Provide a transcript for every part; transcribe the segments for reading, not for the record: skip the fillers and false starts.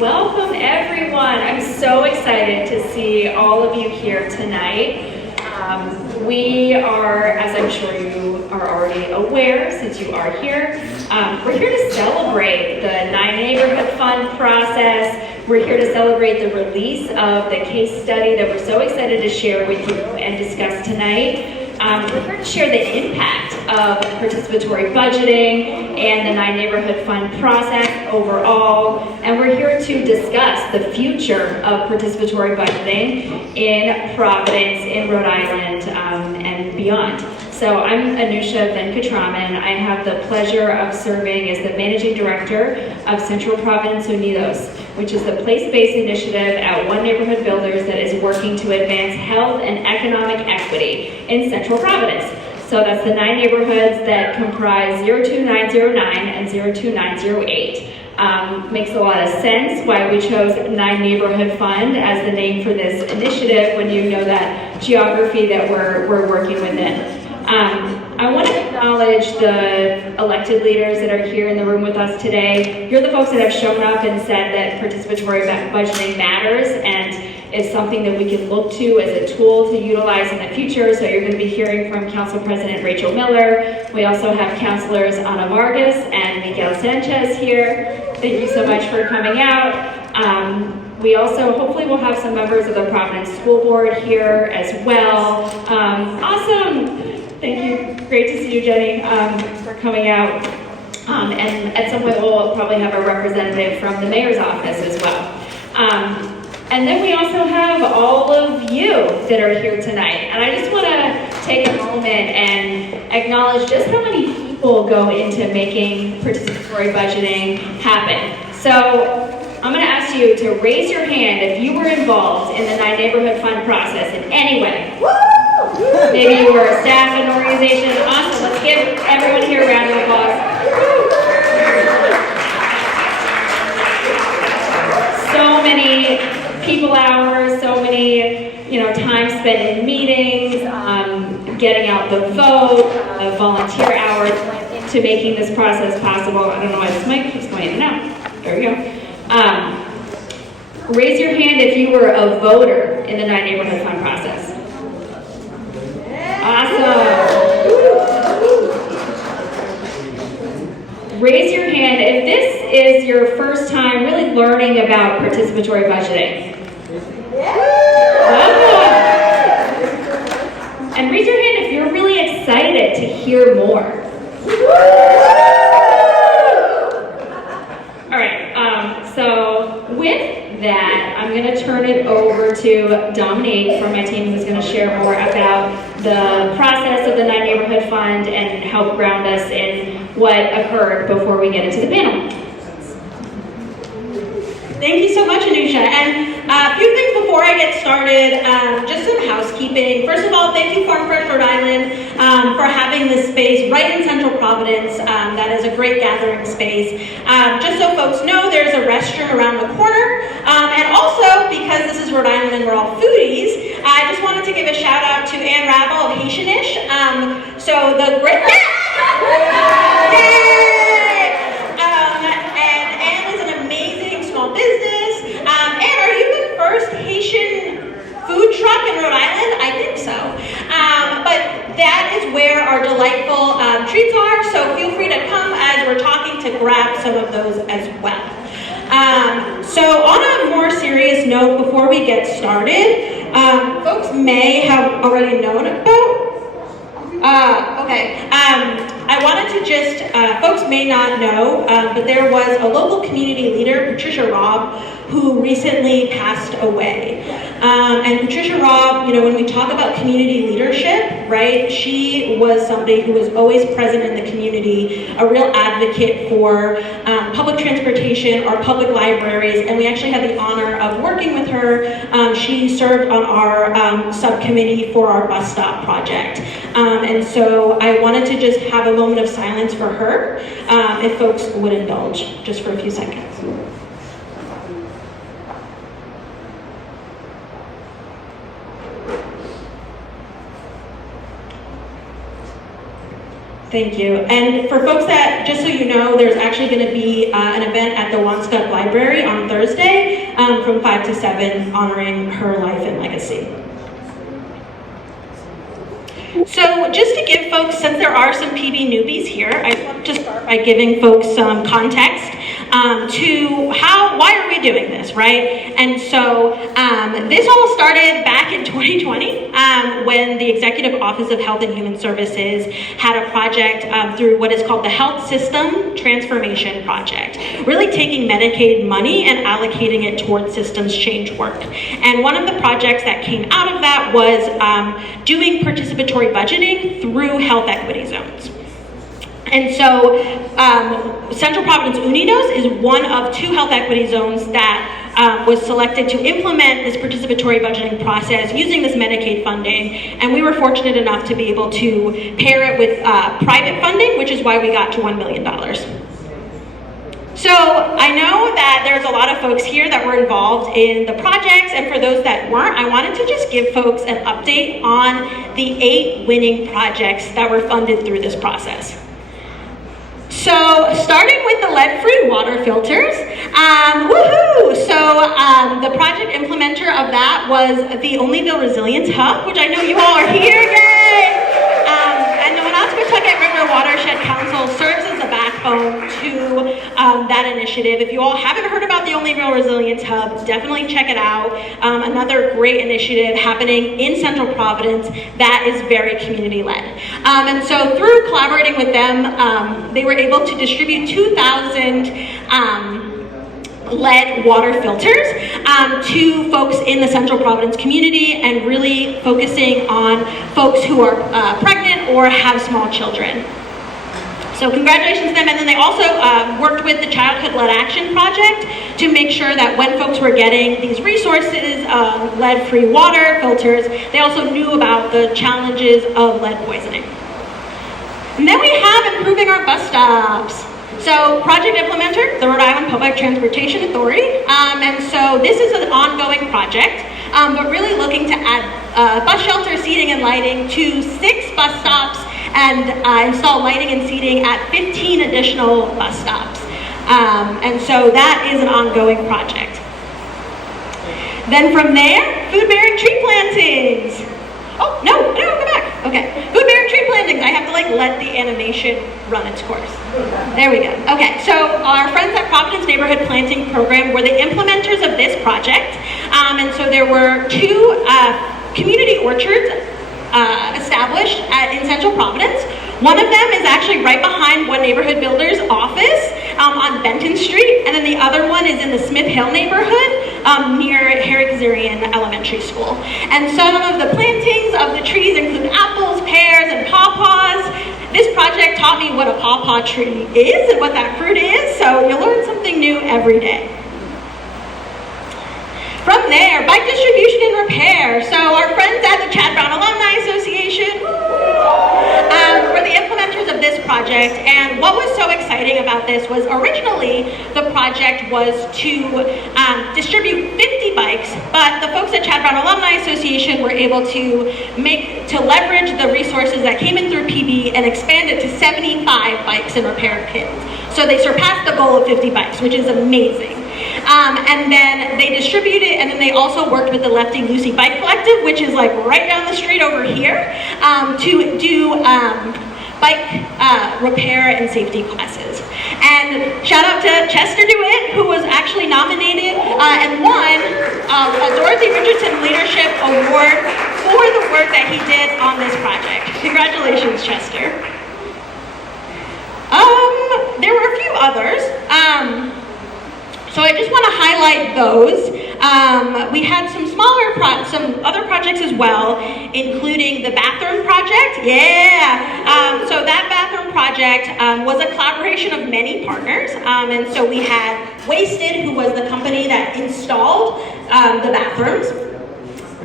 Welcome everyone. I'm so excited to see all of you here tonight. We are, as I'm sure you are already aware since you are here, we're here to celebrate the Neighborhood Fund process. We're here to celebrate the release of the case study that we're so excited to share with you and discuss tonight. We're here to share the impact of participatory budgeting and the Neighborhood Fund process overall, and we're here to discuss the future of participatory budgeting in Providence, in Rhode Island, and beyond. So I'm Anusha Venkatraman. I have the pleasure of serving as the Managing Director of Central Providence Unidos, which is the place-based initiative at One Neighborhood Builders that is working to advance health and economic equity in Central Providence. So that's the 9 neighborhoods that comprise 02909 and 02908. Makes a lot of sense why we chose 9 Neighborhood Fund as the name for this initiative when you know that geography that we're working within. I want to acknowledge the elected leaders that are here in the room with us today. You're the folks that have shown up and said that participatory budgeting matters and is something that we can look to as a tool to utilize in the future. So you're going to be hearing from Council President Rachel Miller. We also have Councilors Ana Vargas and Miguel Sanchez here. Thank you so much for coming out. We also hopefully will have some members of the Providence School Board here as well. Awesome. Thank you. Great to see you, Jenny, for coming out. And at some point, we'll probably have a representative from the mayor's office as well. And then we also have all of you that are here tonight. And I just want to take a moment and acknowledge just how many people go into making participatory budgeting happen. So I'm going to ask you to raise your hand if you were involved in the Neighborhood Fund process in any way. Maybe you were a staff in an organization. Awesome. Let's give everyone here a round of applause. So many people hours, so many, time spent in meetings, getting out the vote, volunteer hours to making this process possible. I don't know why this mic keeps going in and out. There we go. Raise your hand if you were a voter in the Neighborhood Fund process. Awesome. Raise your hand if this is your first time really learning about participatory budgeting. Awesome. And raise your hand if you're really excited to hear more. All right, so with that, I'm going to turn it over to Dominique from my team, who's going to share more about the process of the 9 Neighborhood Fund and help ground us in what occurred before we get into the panel. Thank you so much, Anusha. And a few things before I get started, just some housekeeping. First of all, thank you, Farm Fresh Rhode Island, for having this space right in Central Providence. That is a great gathering space. Just so folks know, there's a restroom around the corner. And also, because this is Rhode Island and we're all foodies, I just wanted to give a shout out to Ann Ravel of Haitianish. So the great... business. And are you the first Haitian food truck in Rhode Island? I think so. But that is where our delightful treats are, so feel free to come as we're talking to grab some of those as well. So on a more serious note, before we get started, folks may have already known about I wanted to just, folks may not know, but there was a local community leader, Patricia Robb, who recently passed away. And Patricia Robb, when we talk about community leadership, right, she was somebody who was always present in the community, a real advocate for public transportation or public libraries, and we actually had the honor of working with her. She served on our subcommittee for our bus stop project. And so I wanted to just have a moment of silence for her, if folks would indulge, just for a few seconds. Thank you. And for folks that, just so you know, there's actually going to be an event at the Wanscott Library on Thursday from 5 to 7 honoring her life and legacy. So just to give folks, since there are some PB newbies here, I want to start by giving folks some context to why are we doing this, right? And so this all started back in 2020 when the Executive Office of Health and Human Services had a project through what is called the Health System Transformation Project, really taking Medicaid money and allocating it towards systems change work. And one of the projects that came out of that was doing participatory budgeting through health equity zones. And so Central Providence Unidos is one of 2 health equity zones that was selected to implement this participatory budgeting process using this Medicaid funding. And we were fortunate enough to be able to pair it with private funding, which is why we got to $1 million. So I know that there's a lot of folks here that were involved in the projects, and for those that weren't, I wanted to just give folks an update on the 8 winning projects that were funded through this process. So starting with the lead-free water filters, woohoo! So the project implementer of that was the Onlyville Resilience Hub, which I know you all are here, yay! And the Woonasquatucket River Watershed Council serves as the backbone to that initiative. If you all haven't heard about the Onlyville Resilience Hub, definitely check it out. Another great initiative happening in Central Providence that is very community-led. And so through collaborating with them, they were able to distribute 2,000 lead water filters to folks in the Central Providence community, and really focusing on folks who are pregnant or have small children. So congratulations to them. And then they also worked with the Childhood Lead Action Project to make sure that when folks were getting these resources, lead-free water filters, they also knew about the challenges of lead poisoning. And then we have improving our bus stops. So project implementer, the Rhode Island Public Transportation Authority. And so this is an ongoing project, but really looking to add bus shelter, seating, and lighting to 6 bus stops, and install lighting and seating at 15 additional bus stops. And so that is an ongoing project. Then from there, food-bearing tree plantings. Oh, no, go back. Okay, food-bearing tree plantings. I have to let the animation run its course. There we go. Okay, so our friends at Providence Neighborhood Planting Program were the implementers of this project. And so there were 2 community orchards established in Central Providence. One of them is actually right behind One Neighborhood Builder's office on Benton Street, and then the other one is in the Smith Hill neighborhood near Harry Elementary School. And some of the plantings of the trees include apples, pears, and pawpaws. This project taught me what a pawpaw tree is and what that fruit is, so you learn something new every day. From there, bike distribution and repair. So our friends at the Chad Brown Alumni Association were the implementers of this project, and what was so exciting about this was originally the project was to distribute 50 bikes, but the folks at Chad Brown Alumni Association were able to leverage the resources that came in through PB and expand it to 75 bikes and repair kits. So they surpassed the goal of 50 bikes, which is amazing. And then they distributed, and then they also worked with the Lefty Lucy Bike Collective, which is right down the street over here, to do bike repair and safety classes. And shout out to Chester DeWitt, who was actually nominated and won a Dorothy Richardson Leadership Award for the work that he did on this project. Congratulations, Chester. There were a few others. So I just want to highlight those. We had some some other projects as well, including the bathroom project. Yeah. So that bathroom project was a collaboration of many partners. And so we had Wasted, who was the company that installed the bathrooms.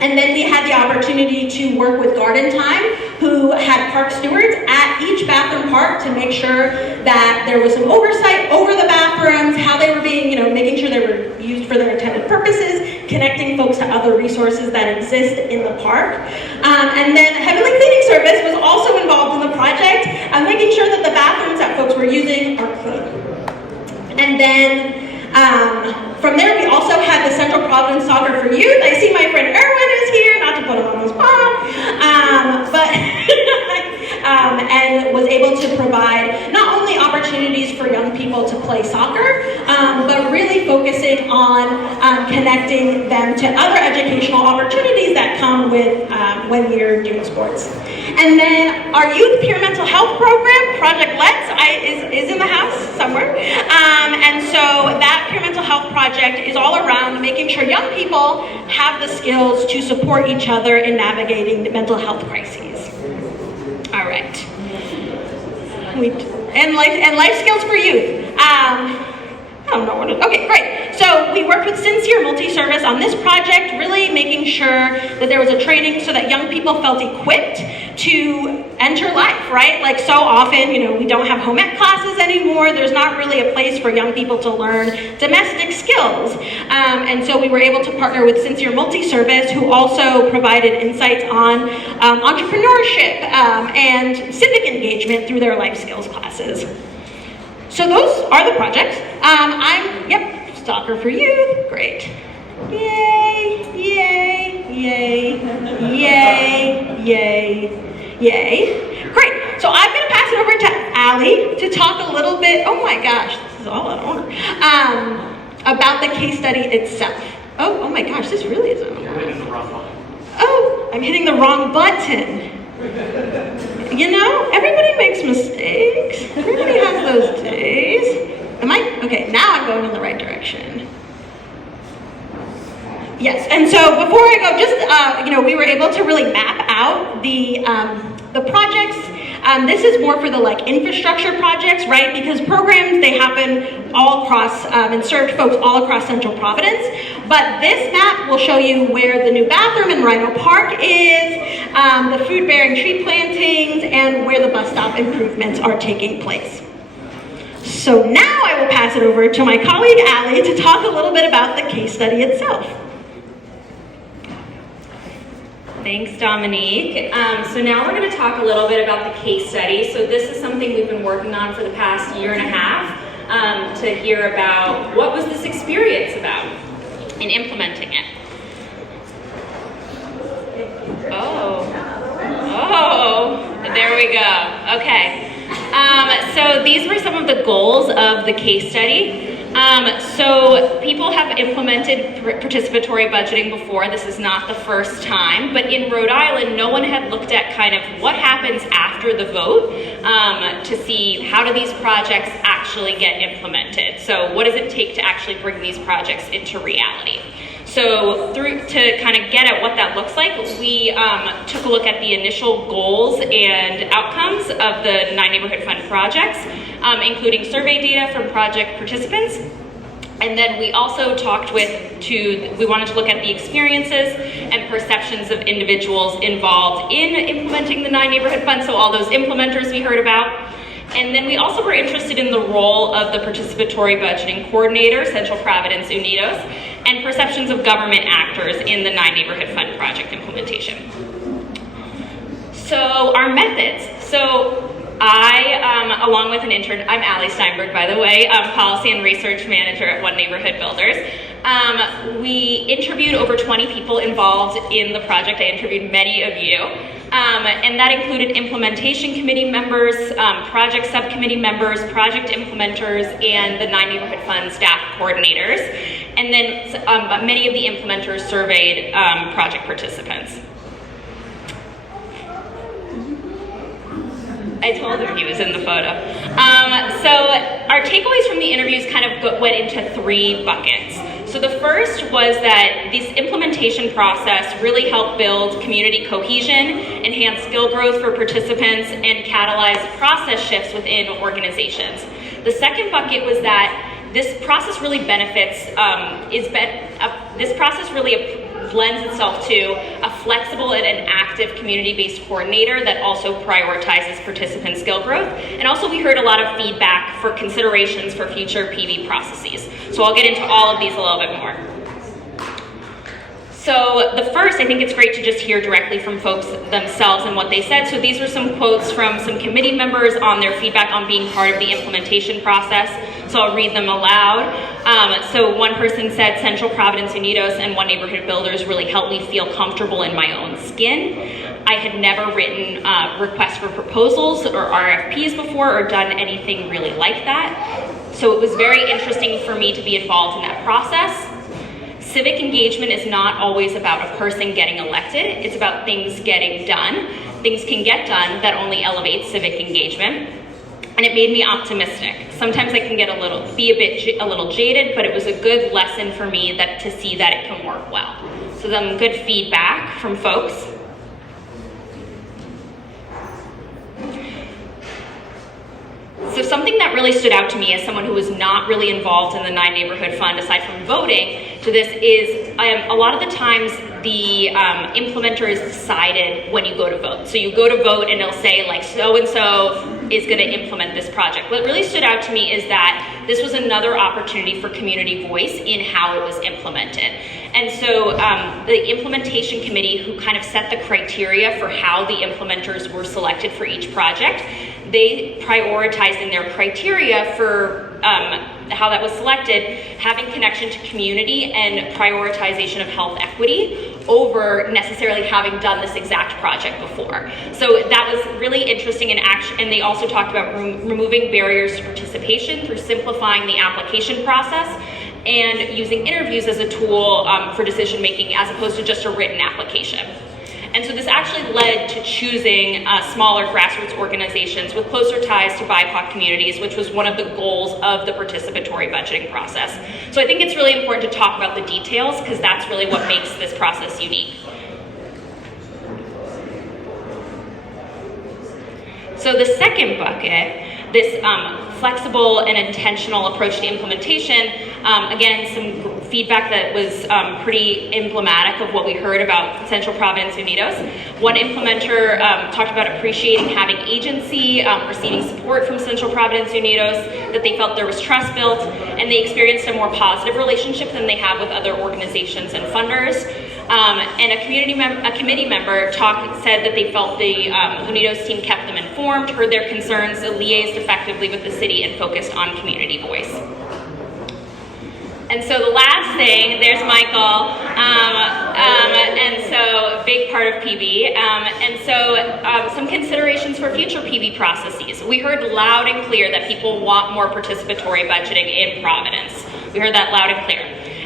And then we had the opportunity to work with Garden Time, who had park stewards at each bathroom park to make sure that there was some oversight over the bathrooms, how they were being, making sure they were used for their intended purposes, connecting folks to other resources that exist in the park. And then Heavenly Cleaning Service was also involved in the project, making sure that the bathrooms that folks were using are clean. And then from there, we also had the Central Providence Soccer for Youth. I see my friend Erwin is here, not to put him on the spot, and was able to provide not only opportunities for young people to play soccer, but really focusing on connecting them to other educational opportunities that come with when you're doing sports. And then our youth peer mental health program, Project Let's, is in the house somewhere. And so that peer mental health project is all around making sure young people have the skills to support each other in navigating the mental health crises. All right. And life skills for youth. I don't know what it is. Okay, great. So we worked with Sincere Multi-Service on this project, really making sure that there was a training so that young people felt equipped to enter life, right? Like so often, we don't have home ec classes anymore. There's not really a place for young people to learn domestic skills. And so we were able to partner with Sincere Multi-Service, who also provided insights on entrepreneurship and civic engagement through their life skills classes. So those are the projects. Soccer for Youth, great. Yay, yay, yay, yay, yay, yay. Great, so I'm gonna pass it over to Allie to talk a little bit, oh my gosh, this is all out of order, about the case study itself. Oh my gosh, this really is out of order. You're hitting the wrong button. Oh, I'm hitting the wrong button. Everybody makes mistakes. Everybody has those days. Okay, now I'm going in the right direction. Yes, and so before I go, just, we were able to really map out the projects. This is more for the infrastructure projects, right? Because programs, they happen all across and served folks all across Central Providence. But this map will show you where the new bathroom in Rhino Park is, the food-bearing tree plantings, and where the bus stop improvements are taking place. So now I will pass it over to my colleague, Allie, to talk a little bit about the case study itself. Thanks, Dominique. So now we're going to talk a little bit about the case study. So this is something we've been working on for the past year and a half to hear about what was this experience about in implementing it. Oh, there we go. Okay. So these were some of the goals of the case study. So people have implemented participatory budgeting before. This is not the first time, but in Rhode Island, no one had looked at kind of what happens after the vote to see how do these projects actually get implemented. So what does it take to actually bring these projects into reality? So to kind of get at what that looks like, we took a look at the initial goals and outcomes of the 9 Neighborhood Fund projects, including survey data from project participants. And then we also we wanted to look at the experiences and perceptions of individuals involved in implementing the 9 Neighborhood Fund, so all those implementers we heard about. And then we also were interested in the role of the Participatory Budgeting Coordinator, Central Providence Unidos, and perceptions of government actors in the 9 Neighborhood Fund project implementation. So our methods. So I, along with an intern, I'm Allie Steinberg, by the way, Policy and Research Manager at One Neighborhood Builders. We interviewed over 20 people involved in the project. I interviewed many of you. And that included implementation committee members, project subcommittee members, project implementers, and the 9 Neighborhood Fund staff coordinators. And then many of the implementers surveyed project participants. I told him he was in the photo. So our takeaways from the interviews kind of went into 3 buckets. So the first was that this implementation process really helped build community cohesion, enhance skill growth for participants, and catalyze process shifts within organizations. The second bucket was that this process really lends itself to a flexible and an active community-based coordinator that also prioritizes participant skill growth. And also we heard a lot of feedback for considerations for future PV processes. So I'll get into all of these a little bit more. So the first, I think it's great to just hear directly from folks themselves and what they said. So these were some quotes from some committee members on their feedback on being part of the implementation process. So I'll read them aloud. So one person said, Central Providence Unidos and One Neighborhood Builders really helped me feel comfortable in my own skin. I had never written requests for proposals or RFPs before or done anything really like that. So it was very interesting for me to be involved in that process. Civic engagement is not always about a person getting elected. It's about things getting done. Things can get done that only elevate civic engagement. And it made me optimistic. Sometimes I can get a little jaded, but it was a good lesson for me to see that it can work well. So some good feedback from folks. So something that really stood out to me as someone who was not really involved in the 9 Neighborhood Fund, aside from voting, to this is a lot of the times the implementer is decided when you go to vote. So you go to vote and it'll say like so-and-so is going to implement this project. What really stood out to me is that this was another opportunity for community voice in how it was implemented. And so the implementation committee, who kind of set the criteria for how the implementers were selected for each project, they prioritized in their criteria for how that was selected, having connection to community and prioritization of health equity over necessarily having done this exact project before. So that was really interesting in action. And they also talked about removing barriers to participation through simplifying the application process and using interviews as a tool for decision making as opposed to just a written application. And so this actually led to choosing smaller grassroots organizations with closer ties to BIPOC communities, which was one of the goals of the participatory budgeting process. So I think it's really important to talk about the details because that's really what makes this process unique. So the second bucket, this flexible and intentional approach to implementation, again, some feedback that was pretty emblematic of what we heard about Central Providence Unidos. One implementer talked about appreciating having agency, receiving support from Central Providence Unidos, that they felt there was trust built, and they experienced a more positive relationship than they have with other organizations and funders. And a committee member said that they felt the Unidos team kept them informed, heard their concerns, liaised effectively with the city, and focused on community voice. And so the last thing, there's Michael, and so big part of PB. And so some considerations for future PB processes. We heard loud and clear that people want more participatory budgeting in Providence. We heard that loud and clear.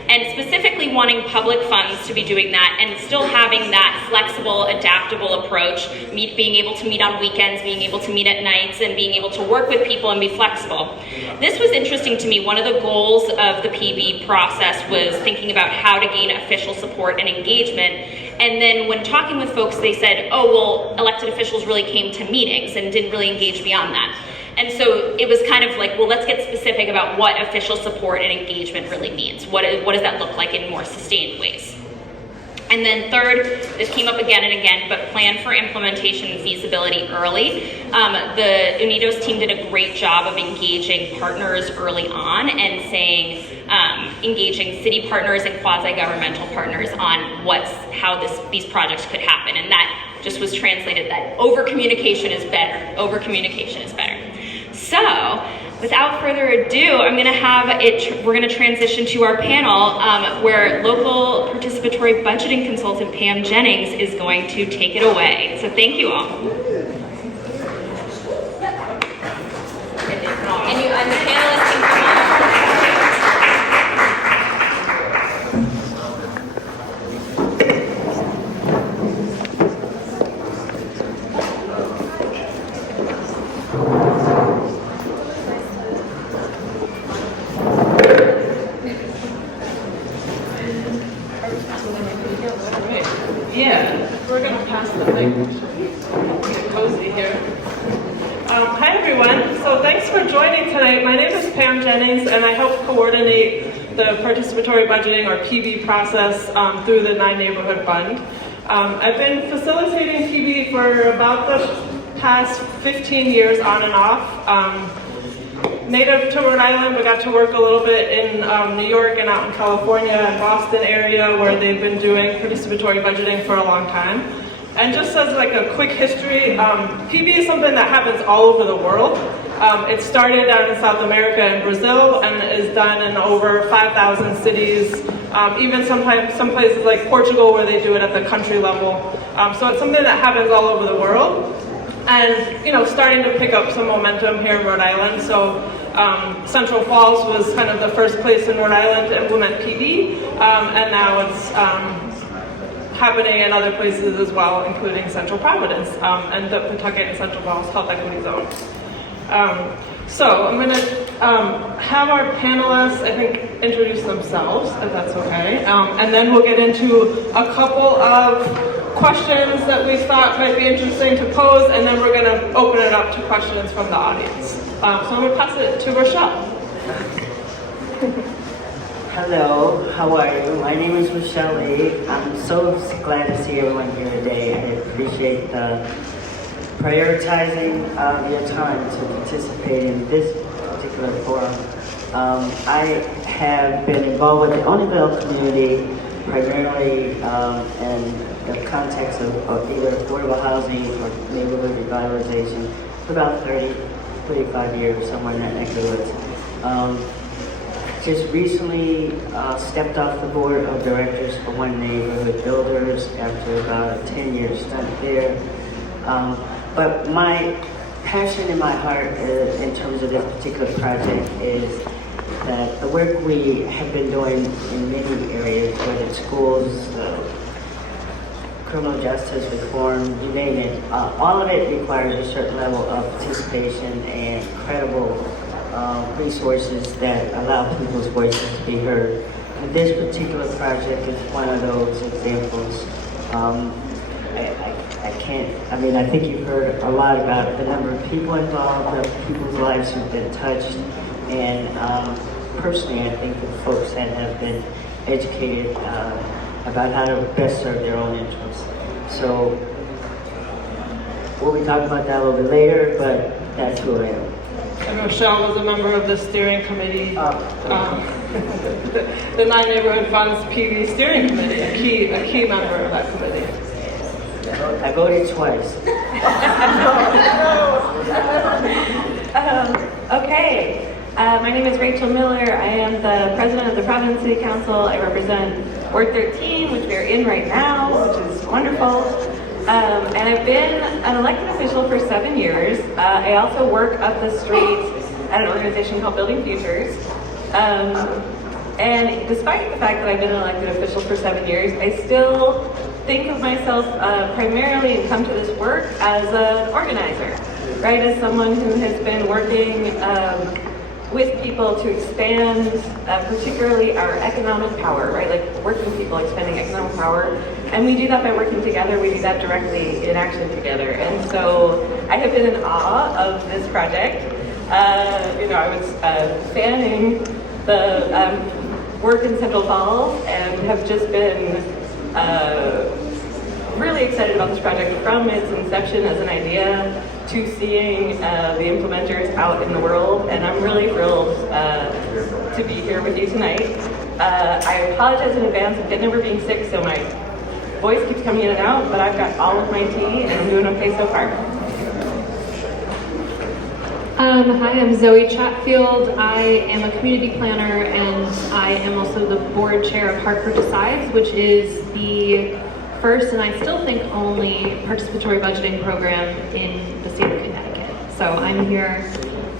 And specifically wanting public funds to be doing that and still having that flexible, adaptable approach, being able to meet on weekends, being able to meet at nights, and being able to work with people and be flexible. This was interesting to me. One of the goals of the PB process was thinking about how to gain official support and engagement. And then when talking with folks, they said, oh, well, elected officials really came to meetings and didn't really engage beyond that. And so it was kind of like, well, let's get specific about what official support and engagement really means. What does that look like in more sustained ways? And then third, this came up again and again, but plan for implementation and feasibility early. The Unidos team did a great job of engaging partners early on and saying, engaging city partners and quasi-governmental partners on how these projects could happen. And that just was translated that over-communication is better. Over-communication is better. So, without further ado, we're going to transition to our panel where local participatory budgeting consultant Pam Jennings is going to take it away. So thank you all. And the panelists can come on. We're going to pass the thing. Get cozy here. Hi everyone. So thanks for joining tonight. My name is Pam Jennings and I help coordinate the participatory budgeting or PB process through the 9 Neighborhood Fund. I've been facilitating PB for about the past 15 years on and off. native to Rhode Island, but got to work a little bit in New York and out in California and Boston area where they've been doing participatory budgeting for a long time. And just as like a quick history, PB is something that happens all over the world. It started down in South America in Brazil and is done in over 5,000 cities, even sometimes some places like Portugal where they do it at the country level. So it's something that happens all over the world. And, you know, starting to pick up some momentum here in Rhode Island. So Central Falls was kind of the first place in Rhode Island to implement PD, and now it's happening in other places as well, including Central Providence and the Pawtucket and Central Falls Health Equity Zone. So I'm going to have our panelists, I think, introduce themselves, if that's okay, and then we'll get into a couple of questions that we thought might be interesting to pose, and then we're going to open it up to questions from the audience. So I'm going to pass it to Rochelle. Hello, how are you? My name is Rochelle Lee. I'm so glad to see everyone here today. I appreciate the prioritizing your time to participate in this particular forum. I have been involved with the Oniville community primarily in the context of either affordable housing or neighborhood revitalization for about 35 years, somewhere in that neck of the woods. Just recently stepped off the board of directors for One Neighborhood Builders after about a 10-year stint there. But my passion in my heart in terms of this particular project is that the work we have been doing in many areas, whether it's schools, criminal justice reform, you name it, all of it requires a certain level of participation and credible resources that allow people's voices to be heard. And this particular project is one of those examples. I think you've heard a lot about the number of people involved, the people's lives who've been touched, and personally, I think the folks that have been educated about how to best serve their own interests. So we'll be talking about that a little bit later, but that's who I am. And Rochelle was a member of the steering committee, the 9 Neighborhood Funds PV steering committee, a key member of that committee. I voted twice. Okay, my name is Rachel Miller. I am the president of the Providence City Council. I represent Ward 13, which we are in right now, which is wonderful. And I've been an elected official for 7 years. I also work up the street at an organization called Building Futures. And despite the fact that I've been an elected official for 7 years, I still think of myself primarily and come to this work as an organizer, right? As someone who has been working with people to expand particularly our economic power, right? Like working people expanding economic power. And we do that by working together. We do that directly in action together. And so I have been in awe of this project. I was fanning the work in Central Falls and have just been really excited about this project from its inception as an idea to seeing the implementers out in the world, and I'm really thrilled to be here with you tonight. I apologize in advance, I'm getting over being sick, so my voice keeps coming in and out, but I've got all of my tea and I'm doing okay so far. Hi, I'm Zoe Chatfield. I am a community planner and I am also the board chair of Hartford Decides, which is the first and I still think only participatory budgeting program in the state of Connecticut. So I'm here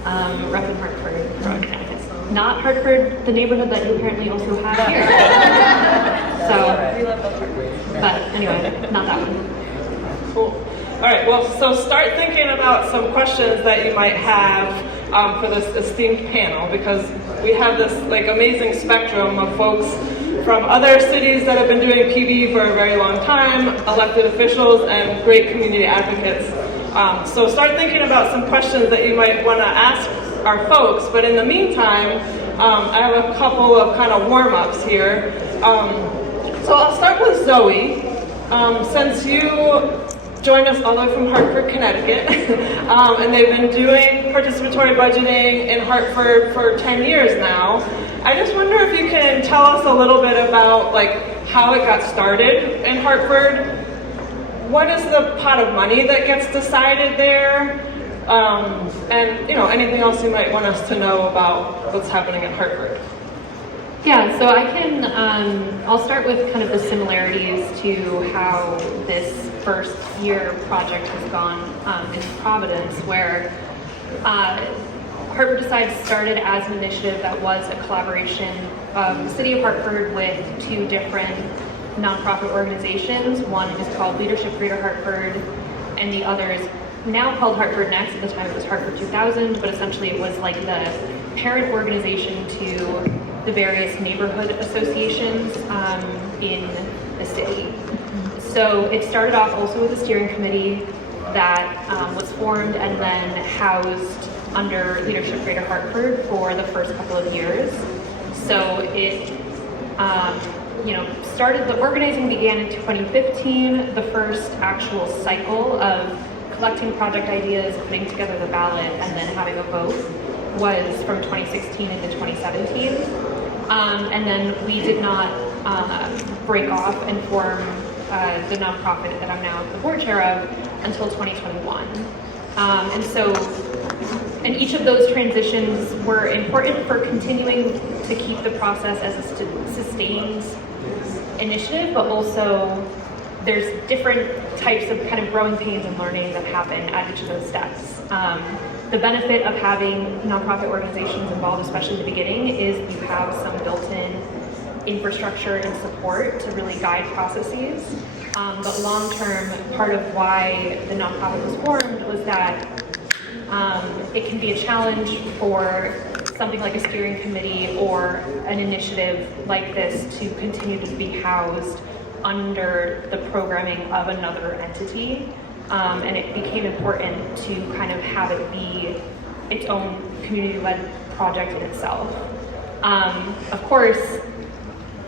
repping Hartford from Connecticut. Not Hartford, the neighborhood that you apparently also have here. But anyway, not that one. Cool. All right, well, so start thinking about some questions that you might have for this esteemed panel, because we have this amazing spectrum of folks from other cities that have been doing PB for a very long time, elected officials, and great community advocates. So start thinking about some questions that you might want to ask our folks, but in the meantime, I have a couple of kind of warm-ups here. So I'll start with Zoe. Since you joined us all the way from Hartford, Connecticut, and they've been doing participatory budgeting in Hartford for 10 years now. I just wonder if you can tell us a little bit about like how it got started in Hartford. What is the pot of money that gets decided there? And you know, anything else you might want us to know about what's happening in Hartford. Yeah, so I can, I'll start with kind of the similarities to how this first year project has gone in Providence, where Hartford Decides started as an initiative that was a collaboration of the City of Hartford with two different nonprofit organizations. One is called Leadership Greater Hartford, and the other is now called Hartford Next. At the time it was Hartford 2000, but essentially it was like the parent organization to the various neighborhood associations in the city. So it started off also with a steering committee that was formed and then housed under Leadership Greater Hartford for the first couple of years. So it started, the organizing began in 2015. The first actual cycle of collecting project ideas, putting together the ballot, and then having a vote was from 2016 into 2017. And then we did not break off and form the nonprofit that I'm now the board chair of until 2021. And each of those transitions were important for continuing to keep the process as a sustained initiative, but also there's different types of kind of growing pains and learning that happen at each of those steps. The benefit of having nonprofit organizations involved, especially at the beginning, is you have some built-in infrastructure and support to really guide processes. But long-term, part of why the nonprofit was formed was that it can be a challenge for something like a steering committee or an initiative like this to continue to be housed under the programming of another entity. And it became important to kind of have it be its own community-led project in itself. Of course,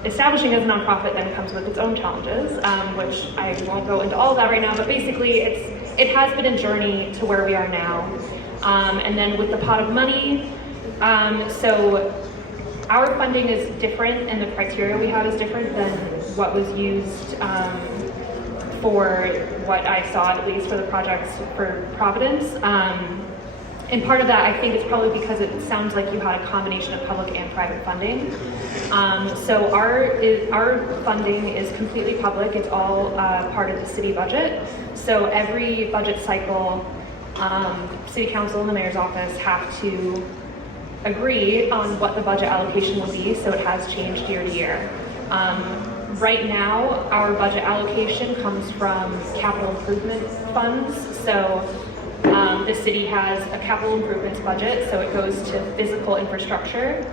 establishing as a nonprofit then comes with its own challenges, which I won't go into all of that right now, but basically it has been a journey to where we are now. And then with the pot of money, so our funding is different and the criteria we have is different than what was used for what I saw, at least for the projects for Providence. And part of that, I think, is probably because it sounds like you had a combination of public and private funding. So our funding is completely public. It's all part of the city budget. So every budget cycle, City Council and the Mayor's office have to agree on what the budget allocation will be. So it has changed year to year. Right now, our budget allocation comes from capital improvement funds. So the city has a capital improvements budget, so it goes to physical infrastructure.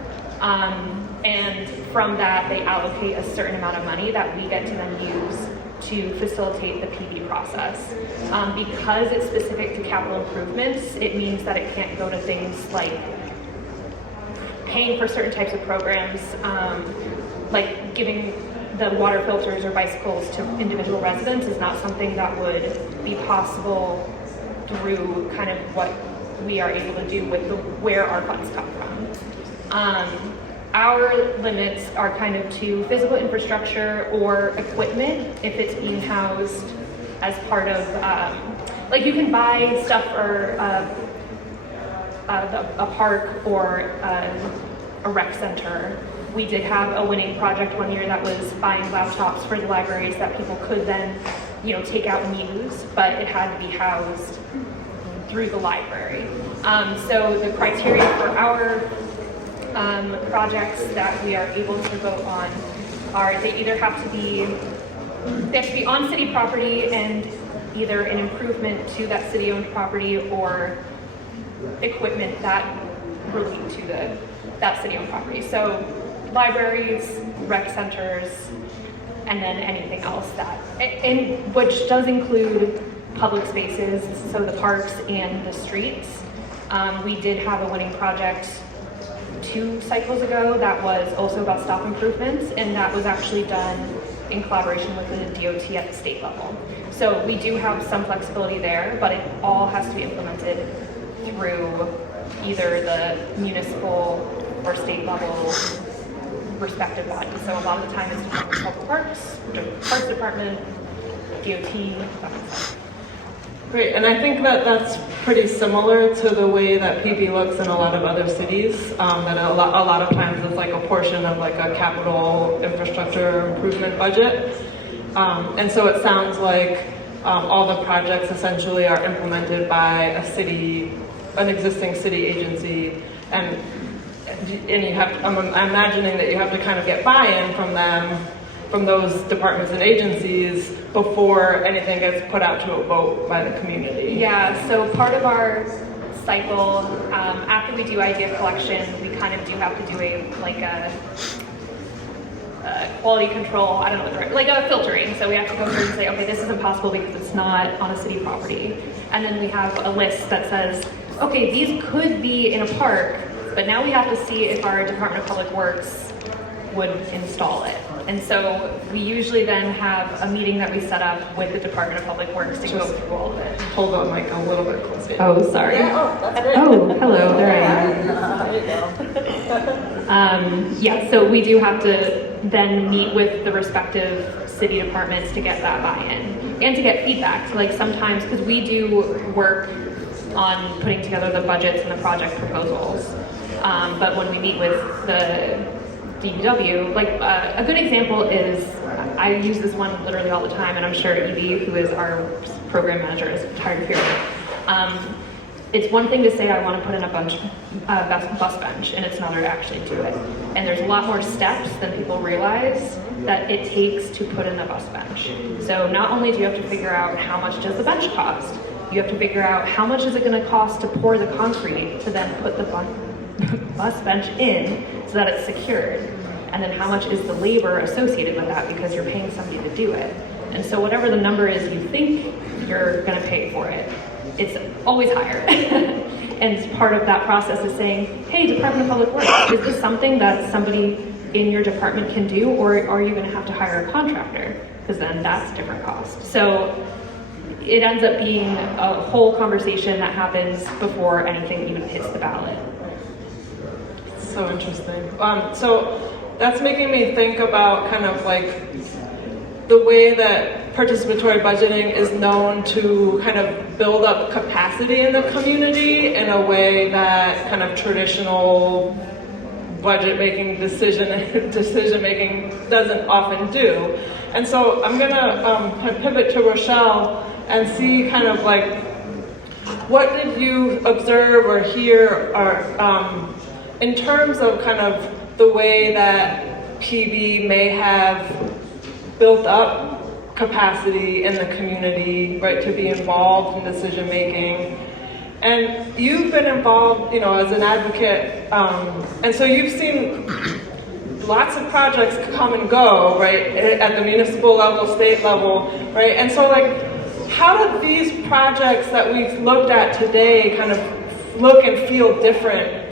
And from that, they allocate a certain amount of money that we get to then use to facilitate the PD process. Because it's specific to capital improvements, it means that it can't go to things like paying for certain types of programs, like giving the water filters or bicycles to individual residents is not something that would be possible through kind of what we are able to do with where our funds come from. Our limits are kind of to physical infrastructure or equipment if it's being housed as part of, like you can buy stuff for a park or a rec center. We did have a winning project one year that was buying laptops for the libraries that people could then, take out and use, but it had to be housed through the library. So the criteria for our projects that we are able to vote on are they have to be on city property and either an improvement to that city-owned property or equipment that relate to that city-owned property. So libraries, rec centers, and then anything else which does include public spaces, so the parks and the streets. We did have a winning project 2 cycles ago that was also about stop improvements, and that was actually done in collaboration with the DOT at the state level. So we do have some flexibility there, but it all has to be implemented through either the municipal or state level respective bodies. So a lot of the time it's Department of Public Works, Parks Department, DOT, that kind of stuff. Great, and I think that that's pretty similar to the way that PB looks in a lot of other cities. That a lot of times it's like a portion of like a capital infrastructure improvement budget. And so it sounds like all the projects essentially are implemented by a city, an existing city agency, and you have to, I'm imagining that you have to kind of get buy-in from them, from those departments and agencies before anything gets put out to a vote by the community. Yeah, so part of our cycle, after we do idea collection, we kind of do have to do a quality control, I don't know, like a filtering. So we have to go through and say, okay, this is impossible because it's not on a city property. And then we have a list that says, okay, these could be in a park, but now we have to see if our Department of Public Works would install it. And so we usually then have a meeting that we set up with the Department of Public Works to go through all of it. Hold on, Mike, a little bit closer. Oh, sorry. Yeah, oh, that's great. Oh, hello, there I am. There you go. Yeah, so we do have to then meet with the respective city departments to get that buy-in and to get feedback. So like sometimes, because we do work on putting together the budgets and the project proposals, but when we meet with the DPW, like a good example is, I use this one literally all the time, and I'm sure Evie, who is our program manager, is tired of hearing it. It's one thing to say I want to put in a bus bench, and it's another to actually do it. And there's a lot more steps than people realize that it takes to put in a bus bench. So not only do you have to figure out how much does the bench cost, you have to figure out how much is it going to cost to pour the concrete to then put the bus bench in so that it's secured. And then how much is the labor associated with that because you're paying somebody to do it. And so whatever the number is you think you're going to pay for it, it's always higher. And part of that process is saying, hey, Department of Public Works, is this something that somebody in your department can do, or are you going to have to hire a contractor? Because then that's different cost. So it ends up being a whole conversation that happens before anything even hits the ballot. So interesting. So that's making me think about kind of like the way that participatory budgeting is known to kind of build up capacity in the community in a way that kind of traditional budget making, decision making doesn't often do. And so I'm gonna pivot to Rochelle and see kind of like, what did you observe or hear or, in terms of kind of the way that PB may have built up capacity in the community, right, to be involved in decision making. And you've been involved, you know, as an advocate, and so you've seen lots of projects come and go, right, at the municipal level, state level, right? And so like, how do these projects that we've looked at today kind of look and feel different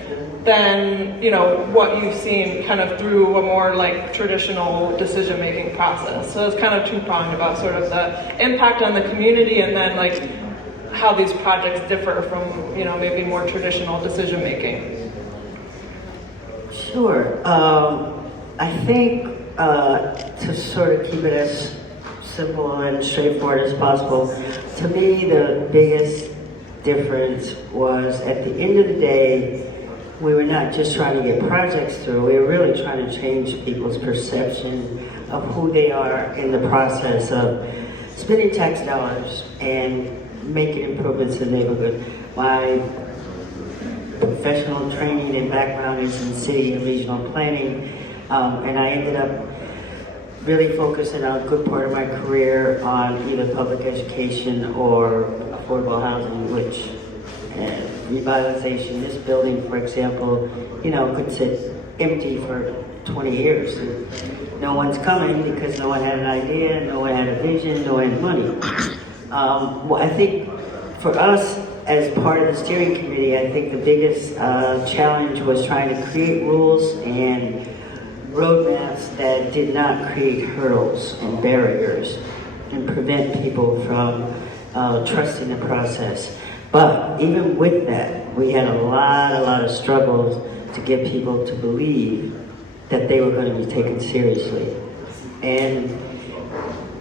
than, you know, what you've seen kind of through a more like traditional decision-making process? So it's kind of two-pronged about sort of the impact on the community and then like how these projects differ from, you know, maybe more traditional decision-making. Sure. I think to sort of keep it as simple and straightforward as possible, to me the biggest difference was at the end of the day, we were not just trying to get projects through, we were really trying to change people's perception of who they are in the process of spending tax dollars and making improvements in the neighborhood. My professional training and background is in city and regional planning, and I ended up really focusing on a good part of my career on either public education or affordable housing, which revitalization. This building, for example, you know, could sit empty for 20 years. And no one's coming because no one had an idea, no one had a vision, no one had money. Well, I think for us, as part of the steering committee, I think the biggest challenge was trying to create rules and roadmaps that did not create hurdles and barriers and prevent people from trusting the process. But even with that, we had a lot of struggles to get people to believe that they were going to be taken seriously. And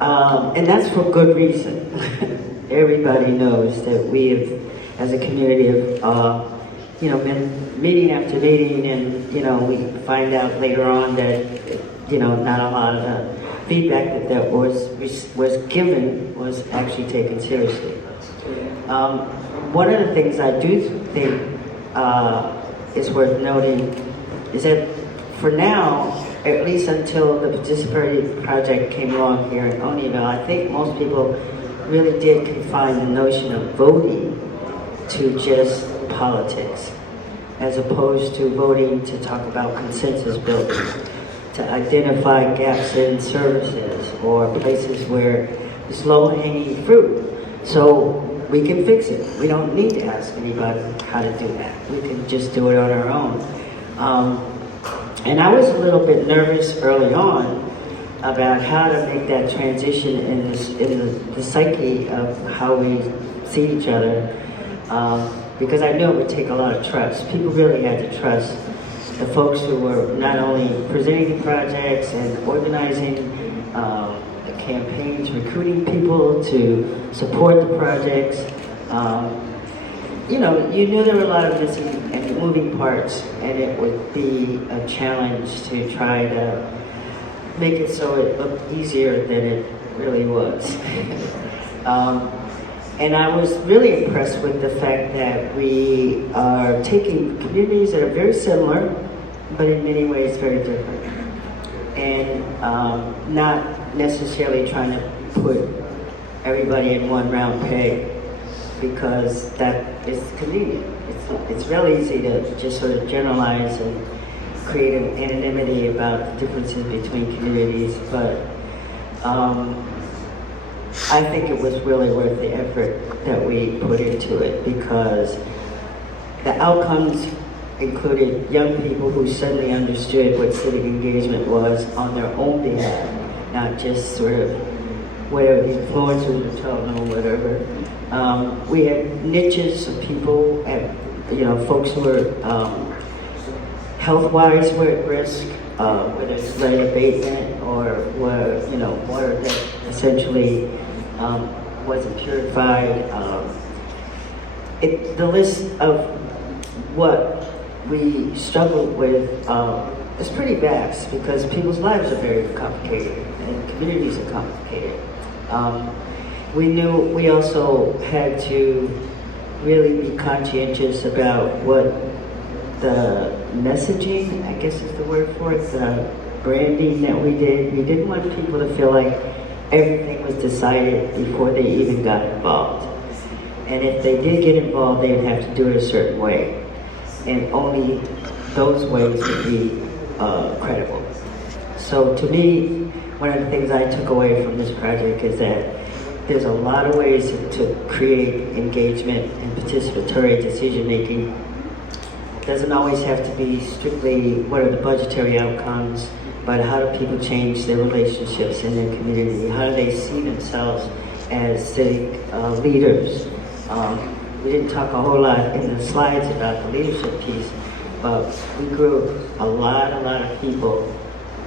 that's for good reason. Everybody knows that we have, as a community, have been meeting after meeting, and we find out later on that not a lot of the feedback that was given was actually taken seriously. One of the things I do think is worth noting is that for now, at least until the Participatory project came along here in Oneyville, I think most people really did confine the notion of voting to just politics, as opposed to voting to talk about consensus building, to identify gaps in services or places where there's low-hanging fruit. So we can fix it. We don't need to ask anybody how to do that. We can just do it on our own. And I was a little bit nervous early on about how to make that transition in the psyche of how we see each other, because I knew it would take a lot of trust. People really had to trust the folks who were not only presenting the projects and organizing the campaigns, recruiting people to support the projects. You knew there were a lot of missing and moving parts, and it would be a challenge to try to make it so it looked easier than it really was. And I was really impressed with the fact that we are taking communities that are very similar, but in many ways very different. And not necessarily trying to put everybody in one round peg, because that is convenient. It's really easy to just sort of generalize and create an anonymity about the differences between communities, but I think it was really worth the effort that we put into it, because the outcomes included young people who suddenly understood what civic engagement was on their own behalf, not just sort of whatever the influencers were telling them or whatever. We had niches of people, folks who were health-wise were at risk, whether it's lead abatement or water that essentially wasn't purified. The list of what we struggled with is pretty vast, because people's lives are very complicated and communities are complicated. We knew we also had to really be conscientious about what the messaging, I guess is the word for it, the branding that we did. We didn't want people to feel like everything was decided before they even got involved. And if they did get involved, they would have to do it a certain way. And only those ways would be credible. So to me, one of the things I took away from this project is that there's a lot of ways to create engagement and participatory decision making. It doesn't always have to be strictly what are the budgetary outcomes, but how do people change their relationships in their community? How do they see themselves as civic leaders? We didn't talk a whole lot in the slides about the leadership piece, but we grew a lot of people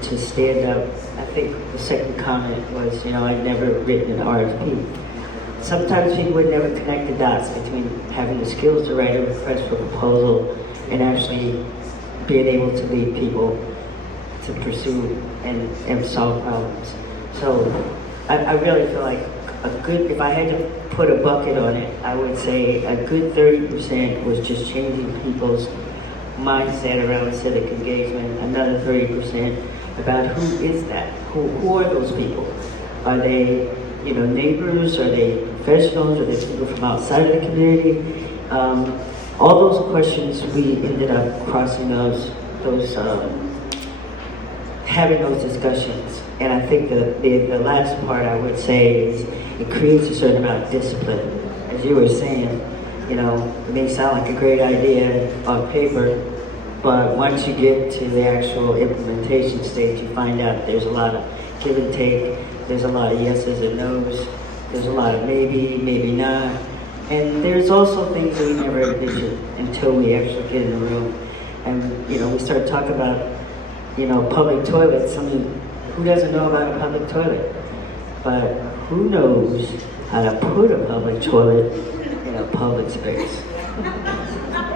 to stand up. I think the second comment was, I'd never written an RFP. Sometimes people would never connect the dots between having the skills to write a request for proposal and actually being able to lead people to pursue and solve problems. So I really feel like if I had to put a bucket on it, I would say a good 30% was just changing people's mindset around civic engagement, another 30% about who is that? Who are those people? Are they, neighbors? Are they professionals? Are they people from outside of the community? All those questions, we ended up crossing having those discussions. And I think the last part I would say is it creates a certain amount of discipline. As you were saying, it may sound like a great idea on paper, But once you get to the actual implementation stage, you find out there's a lot of give and take, there's a lot of yeses and nos, there's a lot of maybe, maybe not. And there's also things that we never envisioned until we actually get in the room. And, we start talking about, public toilets. I mean, who doesn't know about a public toilet? But who knows how to put a public toilet in a public space?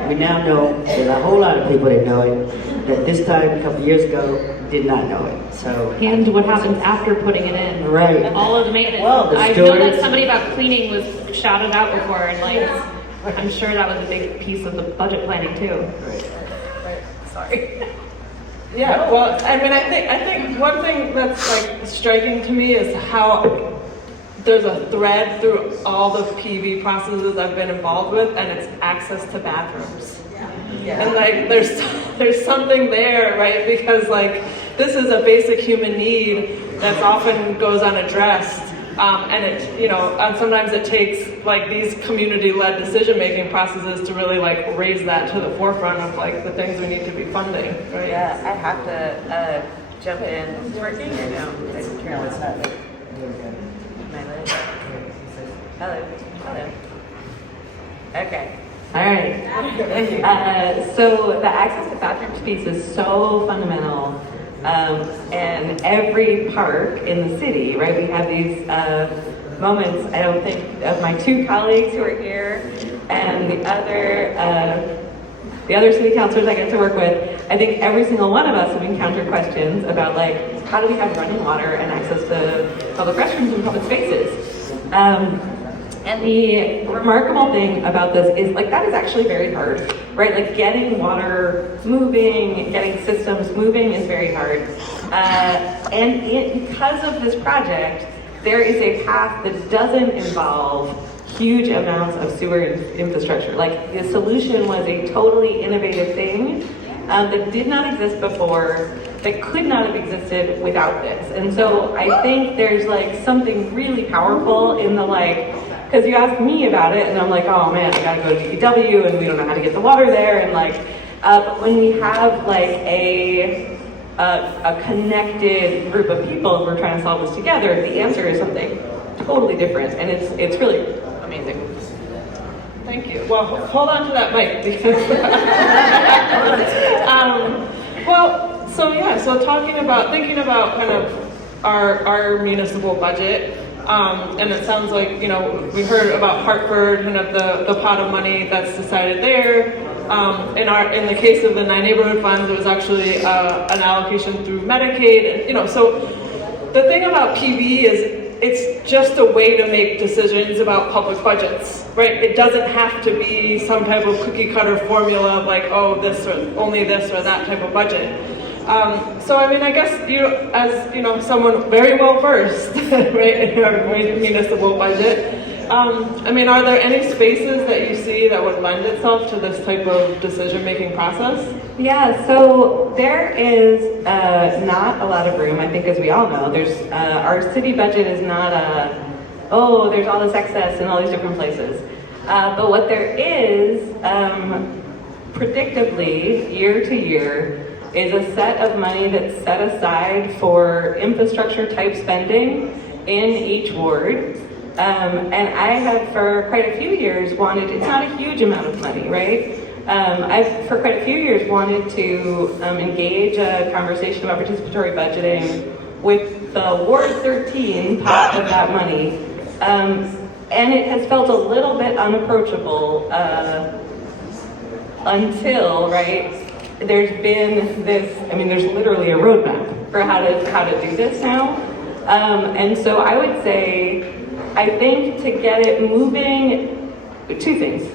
We now know there's a whole lot of people that know it, that this time, a couple years ago, did not know it. So, And what happens after putting it in. right. All of the maintenance. Well, the I know that stewards- somebody about cleaning was shouted out before, and I'm sure that was a big piece of the budget planning too. Sorry. Yeah, well, I mean, I think one thing that's like striking to me is how there's a thread through all the PV processes I've been involved with, and it's access to bathrooms. And like, there's something there, right? Because like, this is a basic human need that's often goes unaddressed. And and sometimes it takes like these community-led decision-making processes to really like raise that to the forefront of like the things we need to be funding, right? Yeah, I have to jump in. It's working or no? No, it's not. Hello. Hello. Okay. All right. So the access to bathrooms piece is so fundamental. And every park in the city, right? We have these moments. I don't think of my two colleagues who are here and the other city councilors I get to work with. I think every single one of us have encountered questions about like, how do we have running water and access to public restrooms and public spaces? And the remarkable thing about this is like that is actually very hard, right? Like getting water moving, getting systems moving is very hard. Because of this project, there is a path that doesn't involve huge amounts of sewer infrastructure. Like the solution was a totally innovative thing that did not exist before, that could not have existed without this. And so I think there's like something really powerful in the like, because you asked me about it and I'm like, oh man, I gotta go to DPW and we don't know how to get the water there. And like, but when we have like a connected group of people who are trying to solve this together, the answer is something totally different. And it's really amazing. Thank you. Well, hold on to that mic because. Thinking about kind of our municipal budget, and it sounds like we heard about Hartford, kind of the pot of money that's decided there. In the case of the 9 neighborhood funds, it was actually an allocation through Medicaid. So the thing about PV is it's just a way to make decisions about public budgets, right? It doesn't have to be some type of cookie cutter formula of like, oh, this or only this or that type of budget. So I mean, I guess as someone very well versed, right, in our municipal budget. I mean, are there any spaces that you see that would lend itself to this type of decision-making process? Yeah, so there is not a lot of room, I think, as we all know. There's our city budget is not there's all this excess in all these different places. But what there is, predictably, year to year, is a set of money that's set aside for infrastructure type spending in each ward. And I have for quite a few years wanted, it's not a huge amount of money, right? I've for quite a few years wanted to engage a conversation about participatory budgeting with the Ward 13 pot of that money. And it has felt a little bit unapproachable until, right, there's been this, I mean, there's literally a roadmap for how to do this now. And so I would say, I think to get it moving, two things.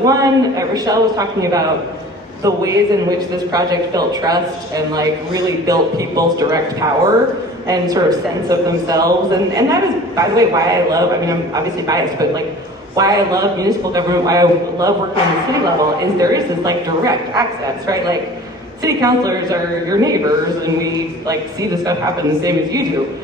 One, Rochelle was talking about the ways in which this project built trust and like really built people's direct power and sort of sense of themselves. And that is, by the way, why I love, I mean, I'm obviously biased, but like why I love municipal government, why I love working on the city level is there is this like direct access, right? Like city councilors are your neighbors and we like see the stuff happen the same as you do.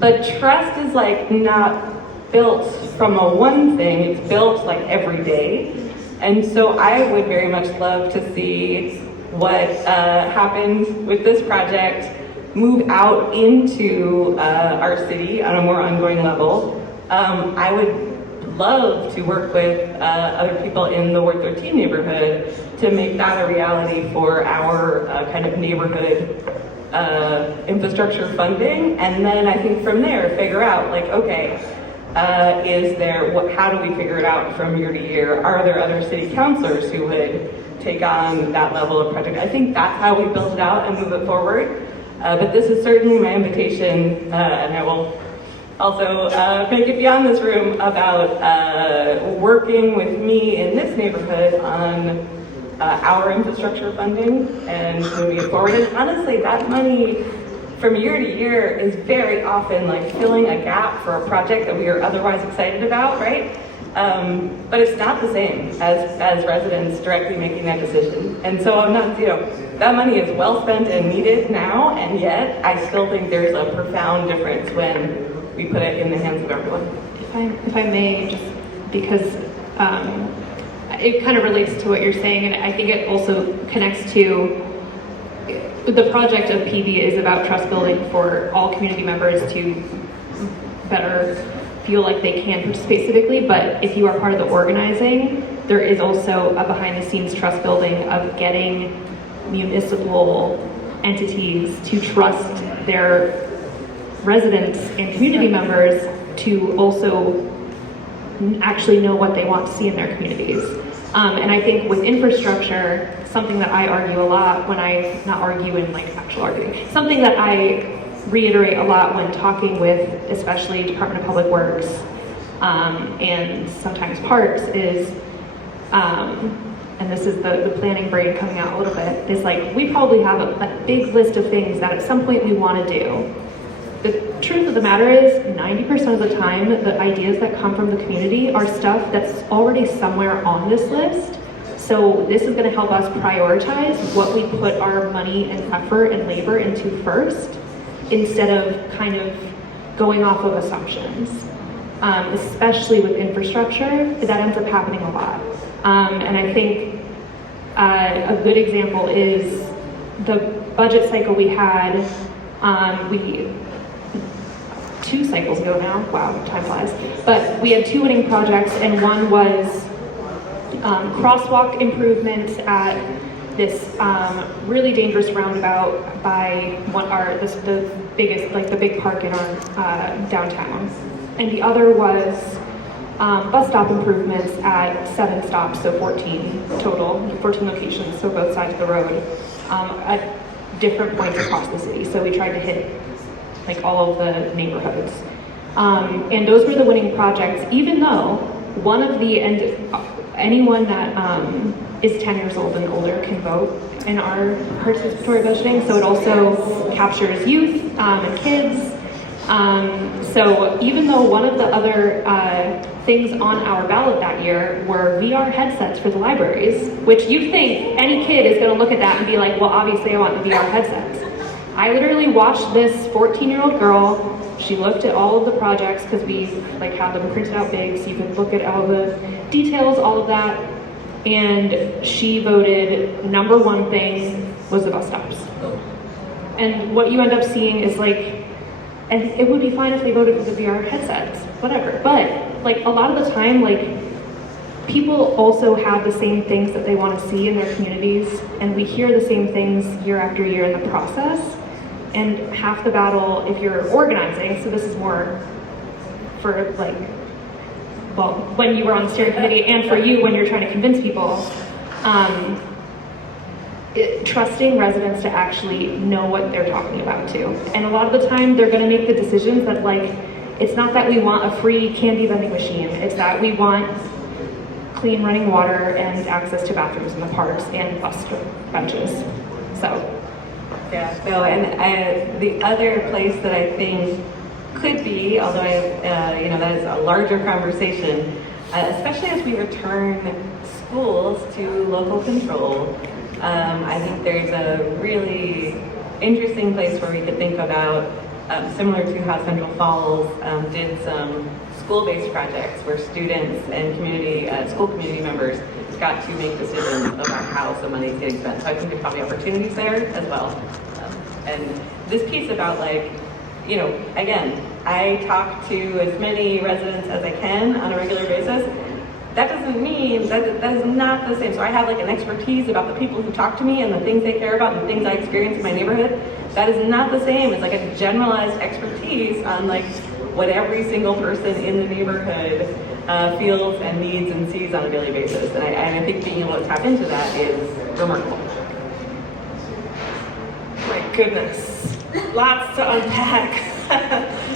But trust is like not built from a one thing, it's built like every day. And so I would very much love to see what happens with this project move out into our city on a more ongoing level. I would love to work with other people in the Ward 13 neighborhood to make that a reality for our kind of neighborhood infrastructure funding. And then I think from there, figure out like, okay, how do we figure it out from year to year? Are there other city councilors who would take on that level of project? I think that's how we build it out and move it forward. But this is certainly my invitation, and I will also make it beyond this room about working with me in this neighborhood on our infrastructure funding and moving it forward. And honestly, that money from year to year is very often like filling a gap for a project that we are otherwise excited about, right? But it's not the same as residents directly making that decision. And so I'm not, that money is well spent and needed now, and yet I still think there's a profound difference when we put it in the hands of everyone. If I may, just because it kind of relates to what you're saying, and I think it also connects to the project of PB is about trust building for all community members to better feel like they can participate civically. But if you are part of the organizing, there is also a behind the scenes trust building of getting municipal entities to trust their residents and community members to also actually know what they want to see in their communities. And I think with infrastructure, something that I argue a lot when I, not argue in like actual arguing, something that I reiterate a lot when talking with especially Department of Public Works and sometimes parks is, and this is the planning brain coming out a little bit, is like we probably have a big list of things that at some point we want to do. The truth of the matter is 90% of the time the ideas that come from the community are stuff that's already somewhere on this list. So this is going to help us prioritize what we put our money and effort and labor into first, instead of kind of going off of assumptions. Especially with infrastructure, that ends up happening a lot. And I think a good example is the budget cycle we had. 2 cycles ago now, wow, time flies. But we had 2 winning projects, and one was crosswalk improvements at this really dangerous roundabout by the biggest, like the big park in our downtown. And the other was bus stop improvements at 7 stops, so 14 total, 14 locations, so both sides of the road, at different points across the city. So we tried to hit like all of the neighborhoods. And those were the winning projects, even though one of the, anyone that is 10 years old and older can vote in our participatory budgeting, so it also captures youth and kids. So even though one of the other things on our ballot that year were VR headsets for the libraries, which you think any kid is gonna look at that and be like, well, obviously I want the VR headsets. I literally watched this 14-year-old girl. She looked at all of the projects because we like had them printed out big so you could look at all the details, all of that. And she voted number 1 thing was the bus stops. And what you end up seeing is like, and it would be fine if they voted for the VR headsets, whatever. But like a lot of the time, like people also have the same things that they want to see in their communities, and we hear the same things year after year in the process. And half the battle, if you're organizing, so this is more for like, well, when you were on the steering committee and for you when you're trying to convince people, trusting residents to actually know what they're talking about too. And a lot of the time they're gonna make the decisions that like, it's not that we want a free candy vending machine, it's that we want clean running water and access to bathrooms in the parks and bus benches, so. Yeah, no, and the other place that I think could be, although that is a larger conversation, especially as we return schools to local control. I think there's a really interesting place where we could think about, similar to how Central Falls did some school-based projects where students and school community members got to make decisions about how some money is getting spent. So I think there's probably opportunities there as well. And this piece about like, you know, again, I talk to as many residents as I can on a regular basis. That doesn't mean, that is not the same. So I have like an expertise about the people who talk to me and the things they care about and the things I experience in my neighborhood. That is not the same. It's like a generalized expertise on like what every single person in the neighborhood feels and needs and sees on a daily basis. And I think being able to tap into that is remarkable. My goodness, lots to unpack.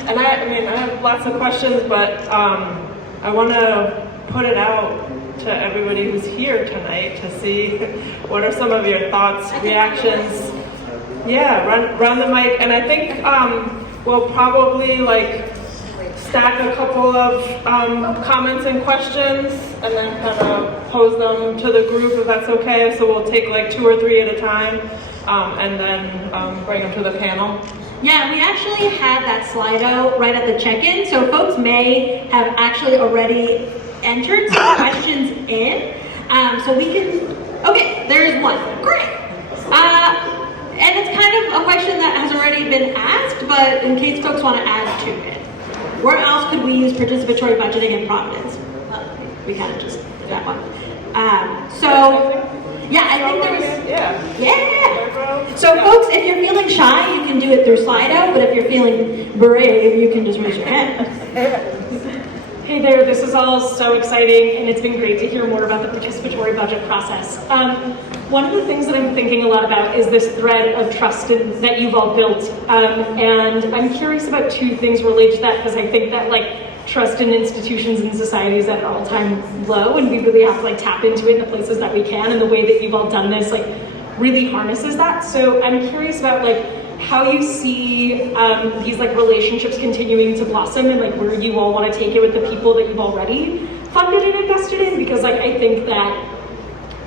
And I mean, I have lots of questions, but I want to put it out to everybody who's here tonight to see what are some of your thoughts, reactions. Yeah, run the mic, and I think we'll probably like stack a couple of comments and questions, and then kind of pose them to the group if that's okay. So we'll take like 2 or 3 at a time, and then bring them to the panel. Yeah, we actually had that Slido right at the check-in, so folks may have actually already entered some questions in. So we can, okay, there's one, great. And it's kind of a question that has already been asked, but in case folks want to add to it. Where else could we use participatory budgeting in Providence? We kind of just did that one. Yeah, I think there's, yeah. So folks, if you're feeling shy, you can do it through Slido, but if you're feeling brave, you can just raise your hand. Hey there, this is all so exciting, and it's been great to hear more about the participatory budget process. One of the things that I'm thinking a lot about is this thread of trust that you've all built, and I'm curious about 2 things related to that, because I think that like trust in institutions and societies at an all-time low, and we really have to like tap into it in the places that we can, and the way that you've all done this like really harnesses that. So I'm curious about like how you see these like relationships continuing to blossom, and like where you all want to take it with the people that you've already funded and invested in, because like I think that